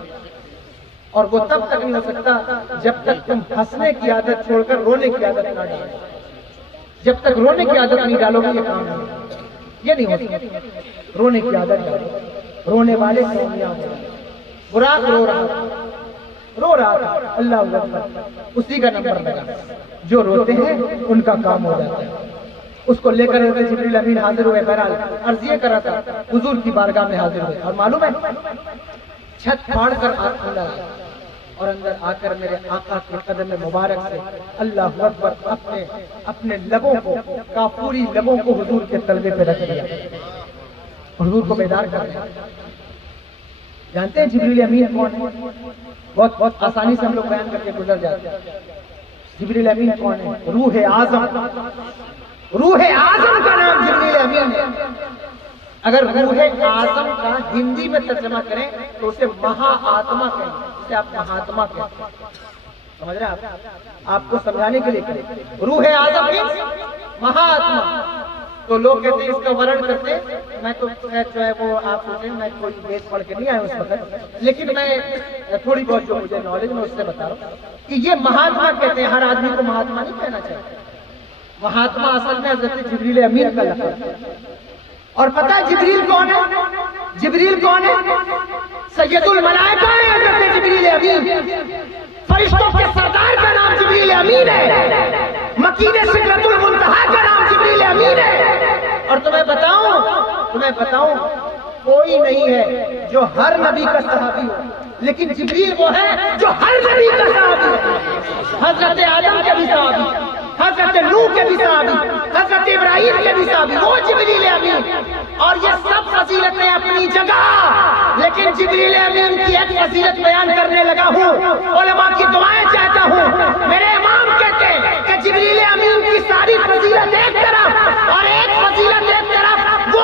اور وہ تب تک نہیں ہو سکتا جب تک تم ہنسنے کی عادت چھوڑ کر رونے کی عادت نہ ڈالو. جب تک رونے کی عادت نہیں ڈالو گے یہ کام نہیں, یہ نہیں ہو سکتا. رونے کی عادت ڈالو. رونے والے کامیاب ہو. براق رو رہا تھا, اللہ اکبر, اسی کا نمبر لگا. جو روتے ہیں ان کا کام ہو جاتا ہے. اس کو لے کر جبریل امین حاضر ہوئے. بہرحال عرض یہ کرا تھا, حضور کی بارگاہ میں حاضر ہوئے, اور معلوم ہے چھت پھاڑ کر اندر آیا, اور اندر آ کر میرے آقا کے قدم مبارک سے اللہ اکبر اپنے لبوں کو, کافوری لبوں کو حضور کے تلوے پہ رکھ دیا. حضور کو بیدار کر دیا. جانتے ہیں جبریل امین کون ہے؟ بہت آسانی سے ہم لوگ بیان کر کے گزر جاتے ہیں. جبریل امین کون ہے؟ روح اعظم. روح اعظم کا نام جبریل امین ہے. اگر روح اعظم کا ہندی میں ترجمہ کریں تو اسے مہا آتما کہیں, اسے آپ مہاتما کہیں. سمجھ رہے ہیں آپ کو سمجھانے کے لیے کریں. روح اعظم مہا آتما. تو لوگ کہتے ہیں اس کا ورن کرتے ہیں, میں تو جو ہے وہ آپ سوچیں میں کوئی بیس پڑھ کے نہیں آیا اس وقت, لیکن میں تھوڑی بہت جو مجھے نالج میں اس سے بتا رہا ہوں کہ یہ مہاتما کہتے ہیں. ہر آدمی کو مہاتما نہیں کہنا چاہیے. مہاتما اصل میں حضرت جبریل امین کا لقب ہے. اور پتہ ہے جبریل کون ہے؟ جبریل کون ہے؟ سید الملائکہ ہے حضرت جبریل امین. فرشتوں کے سردار کا نام جبریل امین ہے. مکین سدرۃ المنتہا کا نام جبریل امین ہے. اور تمہیں بتاؤں کوئی نہیں ہے جو ہر نبی کا صحابی ہو, لیکن جبریل وہ ہے جو ہر نبی کا صحابی ہو. حضرت آدم کے بھی صحابی, حضرت نوح کے بھی صحابی, حضرت ابراہیم کے بھی صحابی, وہ جبریل امین. اور یہ سب فضیلتیں اپنی جگہ, لیکن جبریل امین کی ایک فضیلت بیان کرنے لگا ہوں, علماء کی دعائیں چاہتا ہوں. میرے امام کہتے ہیں کہ جبریل امین کی ساری فضیلت ایک طرف اور ایک فضیلت ایک طرف, وہ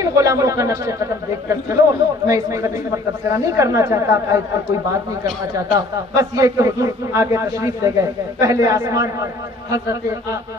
ان غلاموں کا نقش قدم دیکھ کر چلو. میں اس وقت اس پر تبصرہ نہیں کرنا چاہتا، قائد پر کوئی بات نہیں کرنا چاہتا، بس یہ کہ حضور آگے تشریف لے گئے. پہلے آسمان پر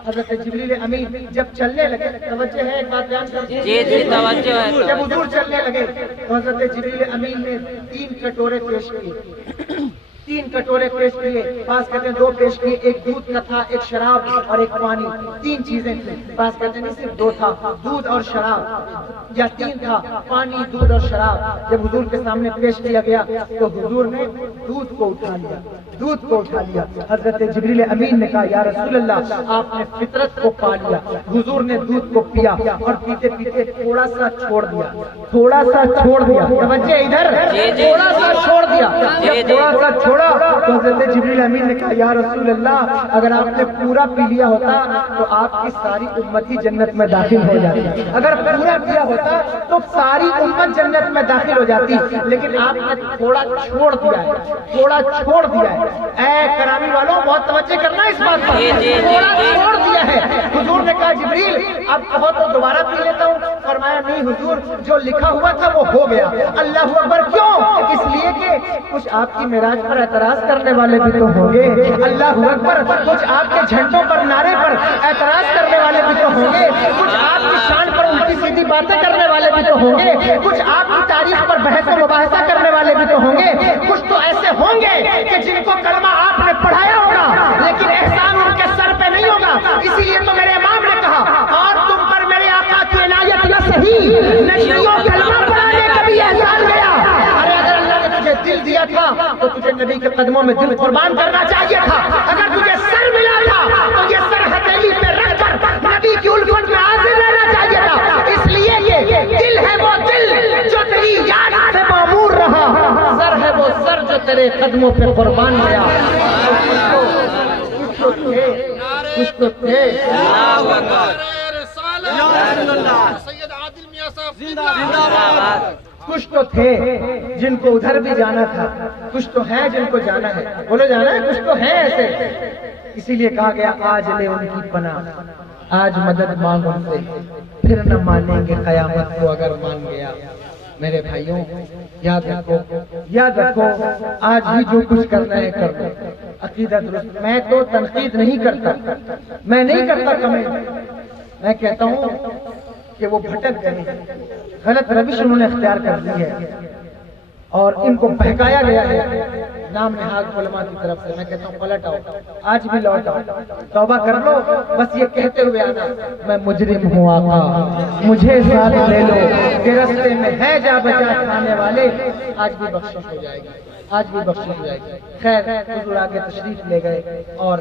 حضرت جبریل امین جب چلنے لگے، توجہ ہے ایک بات بیان کرتے جی جی توجہ ہے. جب حضور چلنے لگے تو حضرت جبریل امین نے 3 کٹورے پیش کیے. 3 کٹورے پیش کیے، بعض کہتے ہیں 2 پیش کیے، ایک دودھ کا تھا، ایک شراب اور ایک پانی. 3 چیزیں تھیں. بعض کہتے ہیں نہیں صرف 2 تھا، دودھ اور شراب، یا 3 تھا، پانی، دودھ اور شراب. جب حضور کے سامنے پیش کیا گیا تو حضور نے دودھ کو اٹھا لیا، دودھ کو اٹھا لیا. حضرت جبریل امین نے کہا یا رسول اللہ آپ نے فطرت کو پا لیا. حضور نے دودھ کو پیا اور پیتے پیتے تھوڑا سا چھوڑ دیا، تھوڑا سا چھوڑ دیا. توجہ ادھر، تھوڑا سا چھوڑ دیا. جب تھوڑا تھوڑا چھوڑا تو حضرت جبریل امین نے کہا یا رسول اللہ اگر آپ نے پورا پی لیا ہوتا تو آپ کی ساری امت ہی جنت میں داخل ہو جاتی. اگر پورا پیا ہوتا تو ساری امت جنت میں داخل ہو جاتی، لیکن آپ نے تھوڑا چھوڑ دیا ہے، تھوڑا چھوڑ دیا ہے. اے کرامی والوں بہت توجہ کرنا اس بات پر، تھوڑا چھوڑ دیا ہے. حضور نے کہا جبریل اب کہو تو دوبارہ پی لیتا ہوں. فرمایا نہیں حضور جو لکھا ہوا تھا وہ ہو گیا. اللہ اکبر. کیوں؟ اس لیے کہ کچھ آپ کی معراج پر اعتراض کرنے والے بھی تو ہوں گے. اللہ اکبر. کچھ آپ کے جھنڈوں پر، نعرے پر اعتراض کرنے والے بھی تو ہوں گے. کچھ آپ کی شان پر الٹی سیدھی باتیں کرنے والے بھی تو ہوں گے. کچھ آپ کی تاریخ پر بحث و مباحثہ کرنے والے بھی تو ہوں گے. کچھ تو ایسے ہوں گے کہ جن کو کلمہ آپ نے پڑھایا ہوگا لیکن احسان ان کے سر پہ نہیں ہوگا. اسی لیے تو میرے امام نے کہا اور تم پر میرے آقا کی عنایت نہ صحیح نشریوں کلمہ پڑھانے کا بھی احسان گیا. ارے اگر اللہ نے تجھے دل دیا تھا تو تجھے نبی کے قدموں میں دل قربان کرنا چاہیے تھا. اگر تجھے سر ملا تھا تو یہ سر ہتھیلی پہ رکھ کر نبی کی الفت میں حاضر رہنا چاہیے تھا. اس لیے کہ دل ہے وہ دل جو تیری یاد سے معمور رہا، سر ہے وہ سر جو تیرے قدموں پہ قربان گیا. کچھ تو تھے کچھ تو تھے جن کو ادھر بھی جانا تھا، کچھ تو ہیں جن کو جانا ہے. بولو جانا ہے، کچھ تو ہیں ایسے. اسی لیے کہا گیا آج لے ان کی پناہ، آج مدد مانگ ان سے، پھر نہ مانیں گے قیامت کو اگر مان گیا. میرے بھائیوں یاد رکھو، یاد رکھو آج بھی جو کچھ کرنا ہے کر دو. عقیدہ درست. میں تو تنقید نہیں کرتا، میں نہیں کرتا کمنٹ. میں کہتا ہوں کہ وہ بھٹک گئے، غلط روش انہوں نے اختیار کر دی ہے اور ان کو بہکایا گیا ہے نام نہاد علماء کی طرف سے. میں کہتا ہوں پلٹ آؤ، آج بھی لوٹ آؤ، توبہ کر لو. بس یہ کہتے ہوئے آنا میں مجرم ہوں آقا مجھے ساتھ لے لو، کہ رستے میں ہے جا بچا کھانے والے. آج بھی بخشش ہو جائے گی، آج بھی بخشش ہو جائے گی. خیر حضور آگے تشریف لے گئے اور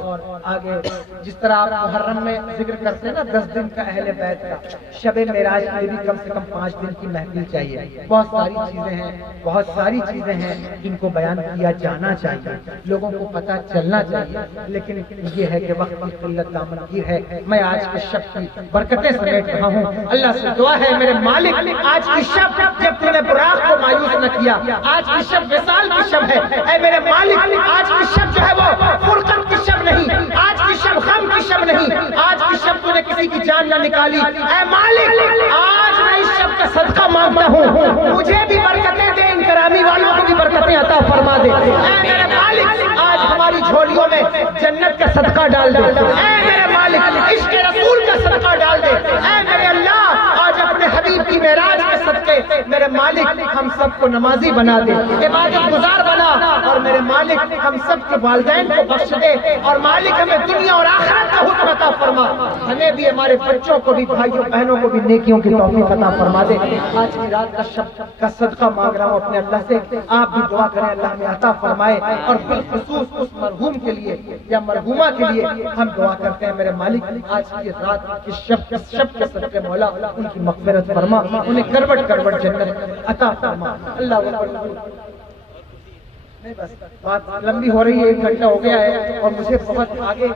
آگے جس طرح آپ محرم میں ذکر کرتے ہیں نا 10 دن کا اہل بیت کا، شب معراج میں بھی کم سے کم 5 دن کی محفل چاہیے. بہت ساری چیزیں ہیں، بہت ساری چیزیں ہیں جن کو بیان کیا جانا چاہیے، لوگوں کو پتہ چلنا چاہیے. لیکن یہ ہے کہ وقت کی قلت دامن گیر ہے. میں آج کے شب کی برکتیں سمیٹ رہا ہوں. اللہ سے دعا ہے میرے مالک آج کی شب جب تم نے براق کو مایوس نہ کیا، آج کی شب وصال کی شب ہے. اے میرے مالک آج کی شب جو ہے وہ فرقت کی شب نہیں، آج کی شب غم کی شب نہیں، آج کی شب تو نے کسی کی جان نہ نکالی. اے مالک آج میں اس شب کا صدقہ مانگتا ہوں، مجھے بھی برکتیں دے، ان کرامی والوں کو بھی برکتیں عطا فرما دے. اے میرے مالک آج ہماری جھولیوں میں جنت کا صدقہ ڈال دے. اے میرے مالک عشق رسول کا صدقہ ڈال دے. اے میرے اللہ آج اپنے حبیب کی معراج کے صدقے میرے مالک ہم سب کو نمازی بنا دے، عبادت گزار بنا. اور میرے مالک ہم سب کے والدین کو بخش دے، اور مالک ہمیں دنیا اور آخرت کا حکم عطا فرما. ہمیں بھی ہمارے بچوں کو بھی بھائیوں بہنوں کو بھی نیکیوں کی توفیق عطا فرما دے. آج کی رات کا شب کا صدقہ مانگ رہا ہوں اپنے اللہ سے. آپ بھی دعا کریں اللہ ہمیں عطا فرمائے. اور بالخصوص اس مرحوم کے لیے یا مرحومہ کے لیے ہم دعا کرتے ہیں میرے مالک آج کی رات کی شب کے صدقے مولا ان کی مغفرت فرما، انہیں کروٹ کروٹ جنت عطا فرما. اللہ نہیں بس بات لمبی ہو رہی ہے، 1 گھنٹہ ہو گیا ہے اور مجھے بہت آگے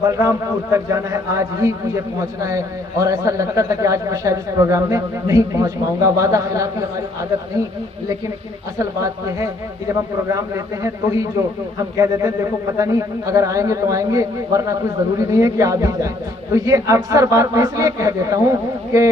بلرام پور تک جانا ہے. آج ہی مجھے پہنچنا ہے اور ایسا لگتا تھا کہ آج میں شاید اس پروگرام میں نہیں پہنچ پاؤں گا. وعدہ خلافی ہماری عادت نہیں، لیکن اصل بات یہ ہے کہ جب ہم پروگرام لیتے ہیں تو ہی جو ہم کہہ دیتے ہیں دیکھو پتہ نہیں اگر آئیں گے تو آئیں گے ورنہ کوئی ضروری نہیں ہے کہ آپ بھی جائیں. تو یہ اکثر بات میں اس لیے کہہ دیتا ہوں کہ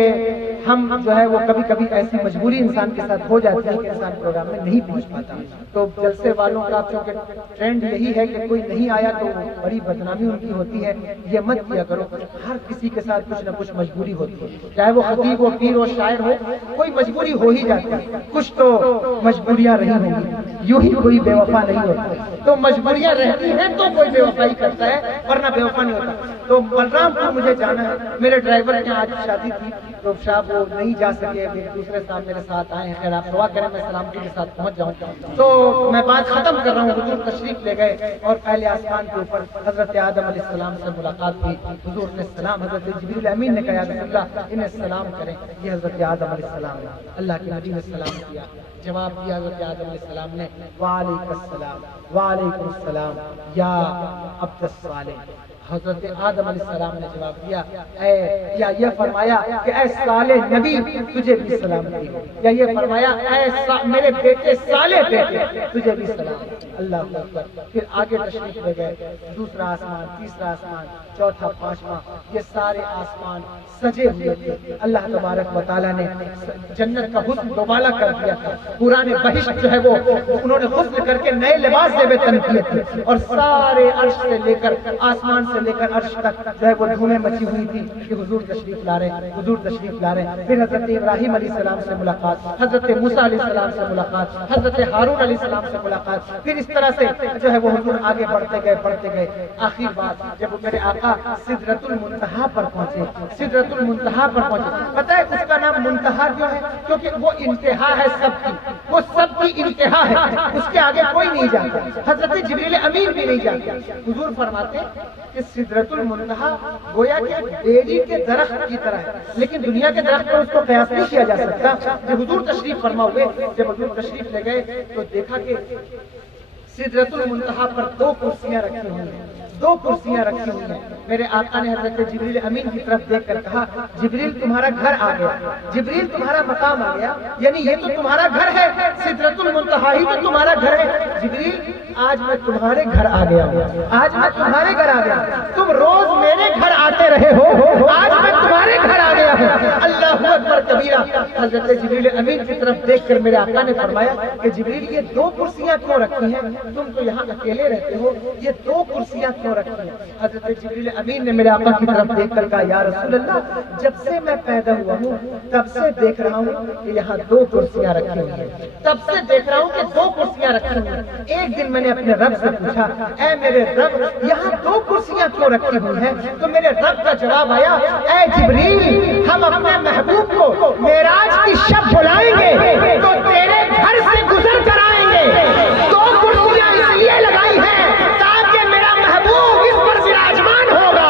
ہم جو ہے وہ کبھی کبھی ایسی مجبوری انسان کے ساتھ ہو جاتی ہے کہ انسان پروگرام میں نہیں پہنچ پاتا. تو جلسے والوں کا چونکہ ٹرینڈ یہی ہے کہ کوئی نہیں آیا تو بڑی بدنامی ان کی ہوتی ہے. یہ مت کیا کرو. ہر کسی کے ساتھ کچھ نہ کچھ مجبوری ہوتی ہے, چاہے وہ خطیب ہو, پیر ہو, شاعر ہو, کوئی مجبوری ہو ہی جاتی ہے. کچھ تو مجبوریاں رہی ہوں گی, یوں ہی کوئی بے وفا نہیں ہوتا. تو مجبوریاں رہتی ہیں تو کوئی بے وفائی کرتا ہے, ورنہ بے وفا نہیں ہوتا. تو بلرام پور مجھے جانا ہے, میرے ڈرائیور کے آج شادی تھی تو صاحب وہ نہیں جا سکے, دوسرے صاحب میرے ساتھ آئے ہیں. خیر آپ دعا کریں میں سلامتی کے ساتھ پہنچ جاؤں. تو میں بات ختم کر رہا ہوں. حضور تشریف لے گئے اور پہلے آسمان کے اوپر حضرت آدم علیہ السلام سے ملاقات ہوئی. حضور نے السلام, حضرت جبریل امین نے کہا رسول اللہ انہیں سلام کریں, یہ حضرت آدم علیہ السلام نے اللہ کے نبی نے سلام کیا. جواب دیا حضرت آدم علیہ السلام نے وعلیکم السلام وعلیکم السلام یا عبد الصالح. حضرت آدم علیہ السلام نے جواب دیا یا یہ فرمایا کہ اے صالح نبی تجھے بھی سلامتی, یا یہ فرمایا اے میرے بیٹے صالح بیٹے تجھے بھی سلام. اللہ اکبر. پھر آگے تشریف لے گئے. دوسرا آسمان, تیسرا آسمان, چوتھا, پانچواں, یہ سارے آسمان سجے ہوئے تھے. اللہ تبارک و تعالیٰ نے جنت کا حسن دوبالا کر دیا تھا. پرانے بہشت جو ہے وہ انہوں نے حسن کر کے نئے لباس سے تن کیے تھے, اور سارے عرش سے لے کر آسمان سے لے کر عرش تک جو ہے وہ دھومیں مچی ہوئی تھی کہ حضور تشریف لا رہے ہیں, حضور تشریف لا رہے ہیں. پھر حضرت ابراہیم علیہ السلام سے ملاقات, حضرت موسیٰ علیہ السلام سے ملاقات, حضرت ہارون علیہ السلام سے ملاقات. پھر اس طرح سے جو ہے وہ حضور آگے بڑھتے گئے. آخر بات جب میرے آقا سدرۃ المنتہا پر پہنچے, سدرۃ المنتہا پر پہنچے. پتہ ہے اس کا نام منتہا کیوں ہے؟ کیونکہ وہ انتہا ہے سب کی, وہ سب کی انتہا ہے, اس کے آگے کوئی نہیں جاتا. حضرت جبریل امین بھی نہیں جاتے. حضور فرماتے کہ سدرۃ المنتہا گویا کہ بیری کے درخت کی طرح ہے, لیکن دنیا کے درخت پر اس کو قیاس نہیں کیا جا سکتا. جب حضور تشریف فرما ہوئے, جب حضور تشریف لے گئے تو دیکھا کہ سدرۃ المنتہا پر 2 کرسیاں رکھی ہوئی ہیں, 2 کرسیاں رکھی ہوئی ہیں. میرے آقا نے حضرت جبریل امین کی طرف دیکھ کر کہا جبریل تمہارا گھر آ گیا, جبریل تمہارا مقام آ گیا, یعنی یہ تو تمہارا گھر ہے, سدرۃ المنتہا ہی تو تمہارا گھر ہے. جبریل آج میں تمہارے گھر آ گیا ہوں, آج میں تمہارے گھر آ گیا. تم روز میرے گھر آتے رہے ہو, آج میں تمہارے گھر آ گیا ہوں. اللہ اکبر کبیرہ. حضرت جبریل امین کی طرف دیکھ کر میرے آقا نے فرمایا کہ جبریل یہ 2 کرسیاں کیوں رکھی ہیں؟ تم تو یہاں اکیلے رہتے ہو, یہ 2 کرسیاں کیوں رکھی ہیں؟ حضرت جبریل امین نے میرے آقا کی طرف دیکھ کر کہا یا رسول اللہ جب سے میں پیدا ہوا ہوں تب سے دیکھ رہا ہوں کہ یہاں 2 کرسیاں رکھی ہوئی ہیں, تب سے دیکھ رہا ہوں کہ 2 کرسیاں رکھی ہوئی ہیں. ایک دن میں نے اپنے رب سے پوچھا اے میرے رب یہاں 2 کرسیاں کیوں رکھی ہوئی ہیں؟ تو میرے رب کا جواب آیا اے جبریل ہم اپنے محبوب کو معراج کی شب بلائیں گے تو تیرے گھر سے گزر کر آئیں گے. 2 کرسیاں اس لیے لگائی ہیں تاکہ میرا محبوب اس پر وراجمان ہوگا,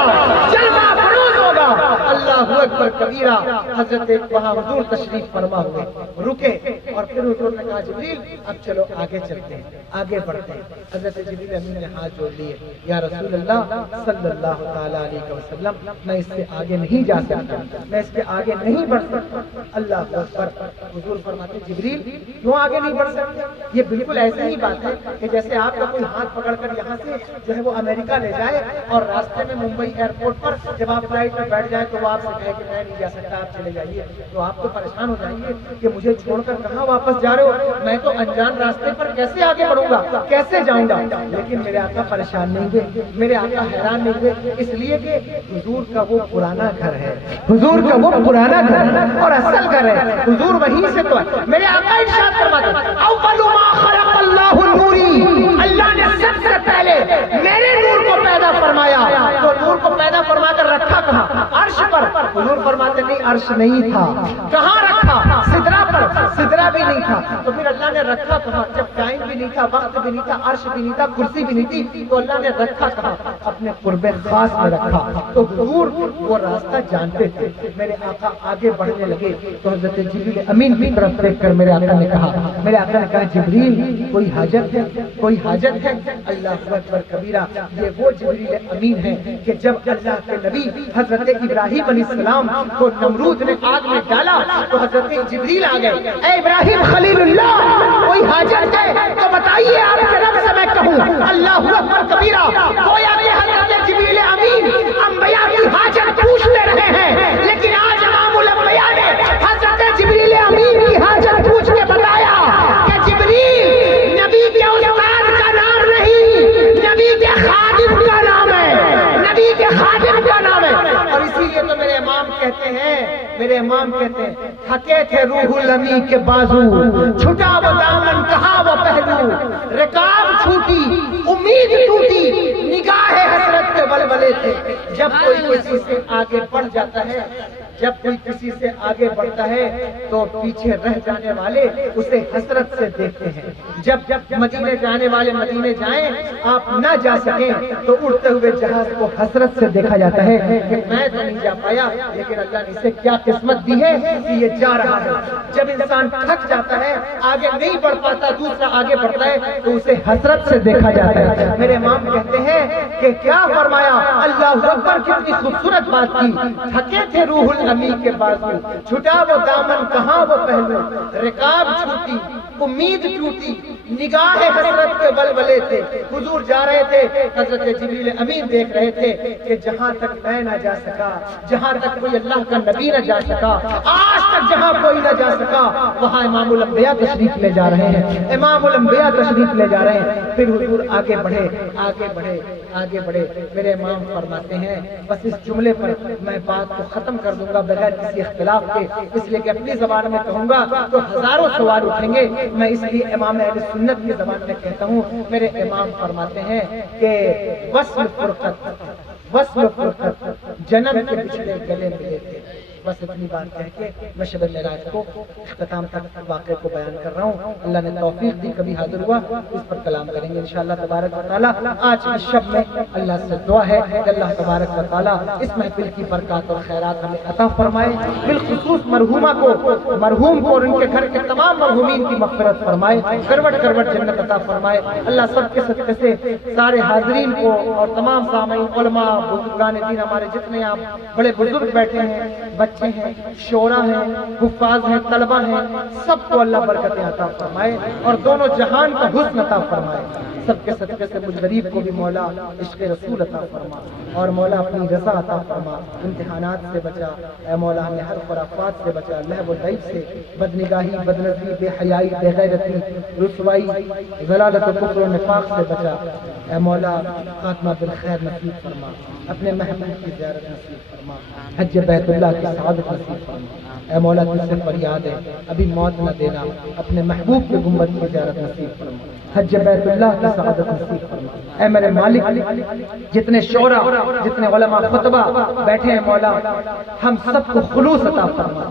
جلوہ فروز ہوگا. اللہ اکبر کبیرہ. حضرت وہاں حضور تشریف فرما ہوئے, رکے اور پھر حضور نے کہا جبریل اب چلو آگے چلتے ہیں, آگے بڑھتے ہیں. حضرت جبریل امین نے ہاتھ جوڑ لیے یا رسول اللہ صلی اللہ تعالیٰ علیہ وسلم میں اس سے آگے نہیں جا سکتا, میں اس کے آگے نہیں بڑھ سکتا. اللہ اکبر. حضور فرماتے جبریل کیوں آگے نہیں بڑھ سکتے؟ یہ بالکل ایسے ہی بات ہے کہ جیسے آپ کا کوئی ہاتھ پکڑ کر یہاں سے جو ہے وہ امریکہ لے جائے اور راستے میں ممبئی ایئرپورٹ پر جب آپ فلائٹ میں بیٹھ جائیں تو وہ آپ سے کہے کہ میں نہیں جا سکتا, آپ چلے جائیے, تو آپ تو پریشان ہو جائیں گے کہ مجھے چھوڑ کر کہاں واپس جا رہے ہو, میں تو انجان راستے پر کیسے آگے بڑھوں گا, کیسے جاؤں گا. لیکن میرے آقا پریشان نہیں ہوئے, میرے آقا حیران نہیں ہوئے, اس لیے کہ حضور کا وہ پرانا گھر ہے, حضور کا وہ پرانا گھر ہے اور اصل گھر ہے, حضور وہیں سے تو ہے. میرے آقا ارشاد فرماتے ہیں اول ما خلق اللہ نوری, اللہ نے سب سے پہلے میرے نور کو پیدا فرمایا. تو نور کو پیدا فرما کر رکھا کہاں؟ عرش پر. حضور فرماتے نہیں عرش نہیں تھا. کہاں رکھا؟ سدرہ پر. سدرہ بھی نہیں تھا. تو پھر اللہ نے رکھا کہاں؟ جب ٹائم بھی نہیں تھا, وقت بھی نہیں تھا, عرش بھی نہیں تھا, کرسی بھی نہیں تھی, تو اللہ نے رکھا کہاں؟ اپنے قرب خاص میں رکھا. تو حضور وہ راستہ جانتے تھے. میرے آقا آگے بڑھنے لگے تو حضرت جبریل امین کی طرف دیکھ کر میرے آقا نے کہا جبریل کوئی حاجت ہے, کوئی حاجت ہے؟ اللہ اکبر کبیرہ. یہ وہ جبریل امین ہے کہ جب اللہ کے نبی حضرت ابراہیم علیہ السلام کو نمرود نے آگ میں ڈالا تو حضرت جبریل آ گئے, اے ابراہیم خلیل اللہ کوئی حاجت ہے تو بتائیے آپ کے رب سے میں کہوں. اللہ اکبر کبیرہ. گویا کہ حضرت جبریل امین انبیاء کی حاجت پوچھتے رہے ہیں, لیکن آج امام الانبیاء نے کہتے ہیں میرے امام کہتے ہیں تھکے تھے روح الامی کے بازو، چھٹا وہ دامن کہاں وہ پہلو، رکاب چھوٹی امید ٹوٹی نگاہ حسرت کے بلبلے تھے۔ جب کوئی کسی سے آگے بڑھ جاتا ہے، جب کوئی کسی سے آگے بڑھتا ہے تو پیچھے رہ جانے والے اسے حسرت سے دیکھتے ہیں۔ جب مدینے جانے والے مدینے جائیں، آپ نہ جا سکیں تو اڑتے ہوئے جہاز کو حسرت سے دیکھا جاتا ہے کہ میں تو نہیں جا پایا، لیکن اللہ نے اسے کیا قسمت دی ہے کہ یہ جا رہا ہے۔ جب انسان تھک جاتا ہے، آگے نہیں بڑھ پاتا، دوسرا آگے بڑھتا ہے تو اسے حسرت سے دیکھا جاتا ہے۔ میرے امام کہتے ہیں کہ کیا فرمایا، اللہ اکبر، کتنی خوبصورت بات کی، تھکے تھے روح الامی کے بازو، چھٹا وہ دامن کہاں وہ پہلو، رکاب چھوٹی امید ٹوٹی نگاہ حسرت کے بلبلے تھے۔ حضور جا رہے تھے، حضرت جبریل امین دیکھ رہے تھے کہ جہاں تک میں نہ جا سکا، جہاں تک کوئی اللہ کا نبی نہ جا سکا، آج تک جہاں کوئی نہ جا سکا، وہاں امام الانبیاء تشریف لے جا رہے ہیں، امام الانبیاء تشریف لے جا رہے ہیں۔ پھر حضور آگے بڑھے آگے بڑھے آگے بڑھے۔ میرے امام فرماتے ہیں بس اس جملے پر میں بات کو ختم کر دوں گا بغیر کسی اختلاف کے، اس لیے کہ اپنی زبان میں کہوں گا تو ہزاروں سوال اٹھیں گے، میں اس لیے امام اہل سنت کی زبان میں کہتا ہوں۔ میرے امام فرماتے ہیں کہ وصل فرقت جنم کے پچھلے گلے ملے تھے۔ بس اتنی بات کہہ کے میں شب معراج کو اختتام تک واقعے کو بیان کر رہا ہوں۔ اللہ نے توفیق دی، کبھی حاضر ہوا اس پر کلام کریں گے انشاءاللہ تبارک و تعالیٰ۔ آج کی شب میں اللہ سے دعا ہے کہ اللہ تبارک و تعالیٰ اس محفل کی برکات اور خیرات ہمیں عطا فرمائے، بالخصوص مرحومہ کو، مرحوم کو اور ان کے گھر کے تمام مرحومین کی مغفرت فرمائے، کروٹ کروٹ جنت عطا فرمائے۔ اللہ سب کے صدقے سے سارے حاضرین کو اور تمام سامعین، علماء، بزرگان دین، ہمارے جتنے یہاں بڑے بزرگ بیٹھے ہیں، بچے ہیں، شعراء ہیں، حفاظ ہیں، طلبہ ہیں، سب کو اللہ برکتیں عطا فرمائے اور دونوں جہان کا حسن عطا فرمائے۔ سب کے صدقے سے مجھ غریب کو بھی مولا عشق رسول عطا فرما اور مولا اپنی رضا عطا فرما، امتحانات سے بچا اے مولا، ہمیں ہر خرافات سے بچا، لہو و لعب سے، بدنگاہی، بدنظری، بے حیائی، بے غیرتی، رسوائی، ضلالت و کفر و نفاق سے بچا اے مولا، خاتمہ بالخیر نصیب فرما، اپنے محبوب کی زیارت نصیب فرما، حج بیت اللہ کی سعادت نصیب فرما اے مولا، تجھ سے فریاد ہے ابھی موت نہ دینا، اپنے محبوب کے گنبد کی زیارت نصیب فرما، حج بیت اللہ کی سعادت نصیب فرما اے میرے مالک۔ جتنے شعراء، جتنے علماء خطبہ بیٹھے ہیں مولا، ہم سب کو خلوص عطا فرما،